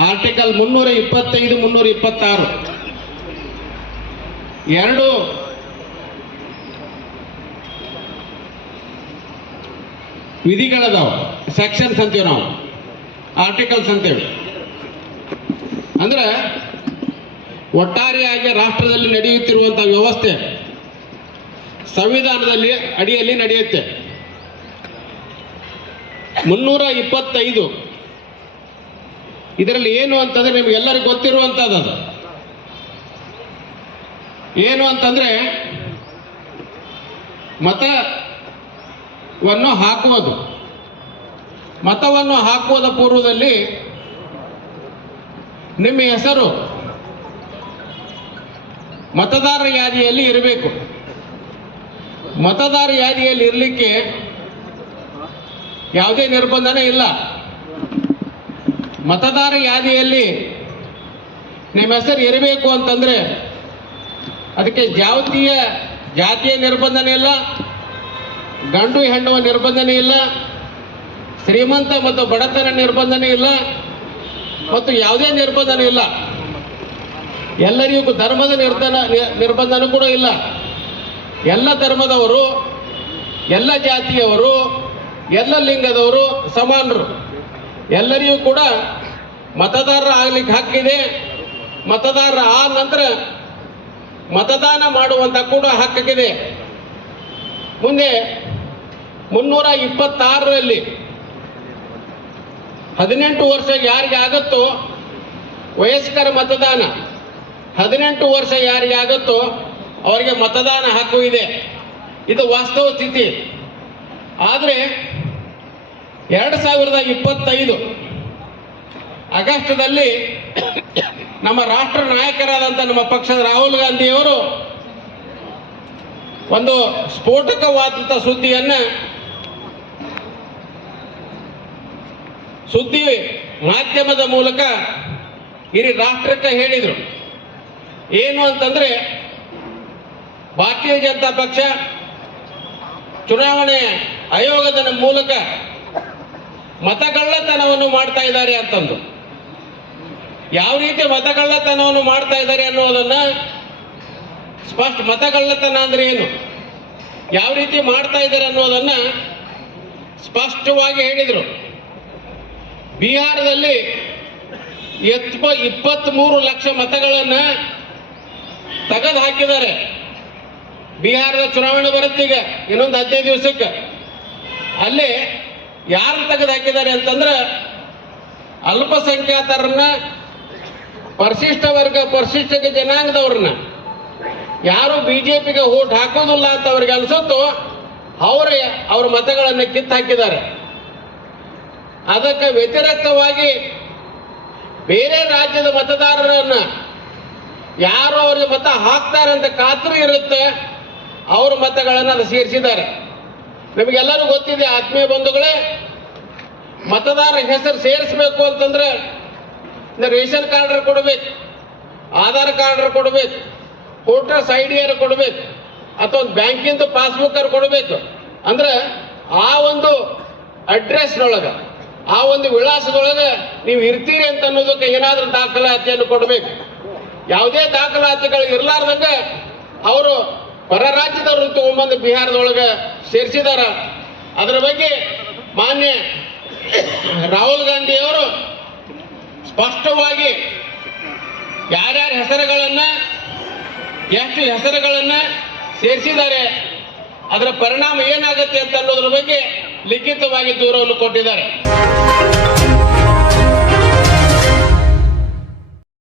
ಆರ್ಟಿಕಲ್ ಮುನ್ನೂರ ಇಪ್ಪತ್ತೈದು, ಮುನ್ನೂರ ಇಪ್ಪತ್ತಾರು. ಎರಡು ವಿಧಿಗಳದಾವ. ಸೆಕ್ಷನ್ಸ್ ಅಂತೀವಿ ನಾವು. ಆರ್ಟಿಕಲ್ಸ್ ಅಂತೇವೆ. ಅಂದ್ರೆ ಒಟ್ಟಾರೆಯಾಗಿ ರಾಷ್ಟ್ರದಲ್ಲಿ ನಡೆಯುತ್ತಿರುವಂಥ ವ್ಯವಸ್ಥೆ ಸಂವಿಧಾನದಲ್ಲಿ ಅಡಿಯಲ್ಲಿ ನಡೆಯುತ್ತೆ. ಮುನ್ನೂರ ಇಪ್ಪತ್ತೈದು. ಇದರಲ್ಲಿ ಏನು ಅಂತಂದ್ರೆ ನಿಮಗೆಲ್ಲರಿಗೂ ಗೊತ್ತಿರುವಂಥದ್ದು ಅದು. ಏನು ಅಂತಂದ್ರೆ ಮತವನ್ನು ಹಾಕುವುದು. ಮತವನ್ನು ಹಾಕುವುದ ಪೂರ್ವದಲ್ಲಿ ನಿಮ್ಮ ಹೆಸರು ಮತದಾರ ಯಾದಿಯಲ್ಲಿ ಇರಬೇಕು. ಮತದಾರ ಯಾದಿಯಲ್ಲಿ ಇರಲಿಕ್ಕೆ ಯಾವುದೇ ನಿರ್ಬಂಧನೇ ಇಲ್ಲ. ಮತದಾರ ಯಾದಿಯಲ್ಲಿ ನಿಮ್ಮ ಹೆಸರು ಇರಬೇಕು ಅಂತಂದ್ರೆ ಅದಕ್ಕೆ ಜಾತಿಯ ಜಾತಿಯ ನಿರ್ಬಂಧನೆ ಇಲ್ಲ, ಗಂಡು ಹೆಣ್ಣು ನಿರ್ಬಂಧನೆ ಇಲ್ಲ. ಶ್ರೀಮಂತ ಮತ್ತು ಬಡತನ ನಿರ್ಬಂಧನೆ ಇಲ್ಲ ಮತ್ತು ಯಾವುದೇ ನಿರ್ಬಂಧನೆ ಇಲ್ಲ. ಎಲ್ಲರಿಗೂ ಧರ್ಮದ ನಿರ್ಧನ ನಿರ್ಬಂಧನೂ ಕೂಡ ಇಲ್ಲ. ಎಲ್ಲ ಧರ್ಮದವರು, ಎಲ್ಲ ಜಾತಿಯವರು, ಎಲ್ಲ ಲಿಂಗದವರು ಸಮಾನರು. ಎಲ್ಲರಿಗೂ ಕೂಡ ಮತದಾರರ ಆಗ್ಲಿಕ್ಕೆ ಹಕ್ಕಿದೆ ಮತದಾರರ ಆ ನಂತರ ಮತದಾನ ಮಾಡುವಂತ ಕೂಡ ಹಕ್ಕಿದೆ. ಮುಂದೆ ಮುನ್ನೂರ ಇಪ್ಪತ್ತಾರರಲ್ಲಿ ಹದಿನೆಂಟು ವರ್ಷ ಯಾರಿಗೆ ಆಗುತ್ತೋ ವಯಸ್ಕರ ಮತದಾನ. ಹದಿನೆಂಟು ವರ್ಷ ಯಾರಿಗೆ ಆಗುತ್ತೋ ಅವರಿಗೆ ಮತದಾನ ಹಕ್ಕು ಇದೆ. ಇದು ವಾಸ್ತವ ಸ್ಥಿತಿ. ಆದರೆ ಎರಡು ಸಾವಿರದ ಇಪ್ಪತ್ತೈದು ಆಗಸ್ಟ್ದಲ್ಲಿ ನಮ್ಮ ರಾಷ್ಟ್ರ ನಾಯಕರಾದಂಥ ನಮ್ಮ ಪಕ್ಷದ ರಾಹುಲ್ ಗಾಂಧಿಯವರು ಒಂದು ಸ್ಫೋಟಕವಾದಂಥ ಸುದ್ದಿಯನ್ನ ಸುದ್ದಿ ಮಾಧ್ಯಮದ ಮೂಲಕ ಇಡೀ ರಾಷ್ಟ್ರಕ್ಕೆ ಹೇಳಿದರು. ಏನು ಅಂತಂದ್ರೆ, ಭಾರತೀಯ ಜನತಾ ಪಕ್ಷ ಚುನಾವಣೆ ಆಯೋಗದ ಮೂಲಕ ಮತಗಳ್ಳತನವನ್ನು ಮಾಡ್ತಾ ಇದ್ದಾರೆ ಅಂತಂದು. ಯಾವ ರೀತಿ ಮತಗಳ್ಳತನವನ್ನು ಮಾಡ್ತಾ ಇದ್ದಾರೆ ಅನ್ನೋದನ್ನ ಸ್ಪಷ್ಟ ಮತಗಳ್ಳತನ ಅಂದ್ರೆ ಏನು? ಯಾವ ರೀತಿ ಮಾಡ್ತಾ ಇದ್ದಾರೆ ಅನ್ನೋದನ್ನ ಸ್ಪಷ್ಟವಾಗಿ ಹೇಳಿದರು. ಬಿಹಾರದಲ್ಲಿ ಎತ್ಪ ಇಪ್ಪತ್ತ್ಮೂರು ಲಕ್ಷ ಮತಗಳನ್ನು ತೆಗೆದು ಹಾಕಿದ್ದಾರೆ. ಬಿಹಾರದ ಚುನಾವಣೆ ಬರುತ್ತೆ ಈಗ, ಇನ್ನೊಂದು ಹದಿನೈದು ದಿವಸಕ್ಕೆ. ಅಲ್ಲಿ ಯಾರು ತೆಗೆದು ಹಾಕಿದ್ದಾರೆ ಅಂತಂದ್ರೆ ಅಲ್ಪಸಂಖ್ಯಾತರನ್ನ, ಪರಿಶಿಷ್ಟ ವರ್ಗ, ಪರಿಶಿಷ್ಟ ಜನಾಂಗದವ್ರನ್ನ. ಯಾರು ಬಿಜೆಪಿಗೆ ಓಟ್ ಹಾಕೋದಿಲ್ಲ ಅಂತ ಅವ್ರಿಗೆ ಅನ್ಸುತ್ತೋ, ಅವರೇ ಅವ್ರ ಮತಗಳನ್ನು ಕಿತ್ತು ಹಾಕಿದ್ದಾರೆ. ಅದಕ್ಕೆ ವ್ಯತಿರಿಕ್ತವಾಗಿ ಬೇರೆ ರಾಜ್ಯದ ಮತದಾರರನ್ನ ಯಾರು ಅವ್ರಿಗೆ ಮತ ಹಾಕ್ತಾರೆ ಅಂತ ಖಾತ್ರಿ ಇರುತ್ತೆ, ಅವ್ರ ಮತಗಳನ್ನು ಅದು ಸೇರಿಸಿದ್ದಾರೆ. ನಿಮಗೆಲ್ಲರೂ ಗೊತ್ತಿದೆ, ಆತ್ಮೀಯ ಬಂಧುಗಳೇ ಮತದಾರ ಹೆಸರು ಸೇರಿಸಬೇಕು ಅಂತಂದ್ರೆ ರೇಷನ್ ಕಾರ್ಡ್ ಕೊಡಬೇಕು, ಆಧಾರ್ ಕಾರ್ಡ್ ಕೊಡಬೇಕು, ವೋಟರ್ಸ್ ಐ ಡಿ ಕೊಡಬೇಕು, ಅಥವಾ ಒಂದು ಬ್ಯಾಂಕಿಂದ ಪಾಸ್ಬುಕ್ ಕೊಡಬೇಕು. ಅಂದ್ರೆ ಆ ಒಂದು ಅಡ್ರೆಸ್ನೊಳಗೆ ಆ ಒಂದು ವಿಳಾಸದೊಳಗೆ ನೀವು ಇರ್ತೀರಿ ಅಂತ ಅನ್ನೋದಕ್ಕೆ ಏನಾದರೂ ದಾಖಲಾತಿಯನ್ನು ಕೊಡಬೇಕು. ಯಾವುದೇ ದಾಖಲಾತಿಗಳು ಇರಲಾರ್ದಂಗೆ ಅವರು ಹೊರ ರಾಜ್ಯದವರು ತಗೊಂಡ್ಬಂದು ಬಿಹಾರದೊಳಗೆ ಸೇರಿಸಿದಾರ. ಅದರ ಬಗ್ಗೆ ಮಾನ್ಯ ರಾಹುಲ್ ಗಾಂಧಿ ಅವರು ಸ್ಪಷ್ಟವಾಗಿ ಯಾರ್ಯಾರ ಹೆಸರುಗಳನ್ನ, ಎಷ್ಟು ಹೆಸರುಗಳನ್ನ ಸೇರಿಸಿದ್ದಾರೆ, ಅದರ ಪರಿಣಾಮ ಏನಾಗುತ್ತೆ ಅಂತ ಅನ್ನೋದ್ರ ಬಗ್ಗೆ ಲಿಖಿತವಾಗಿ ದೂರವನ್ನು ಕೊಟ್ಟಿದ್ದಾರೆ.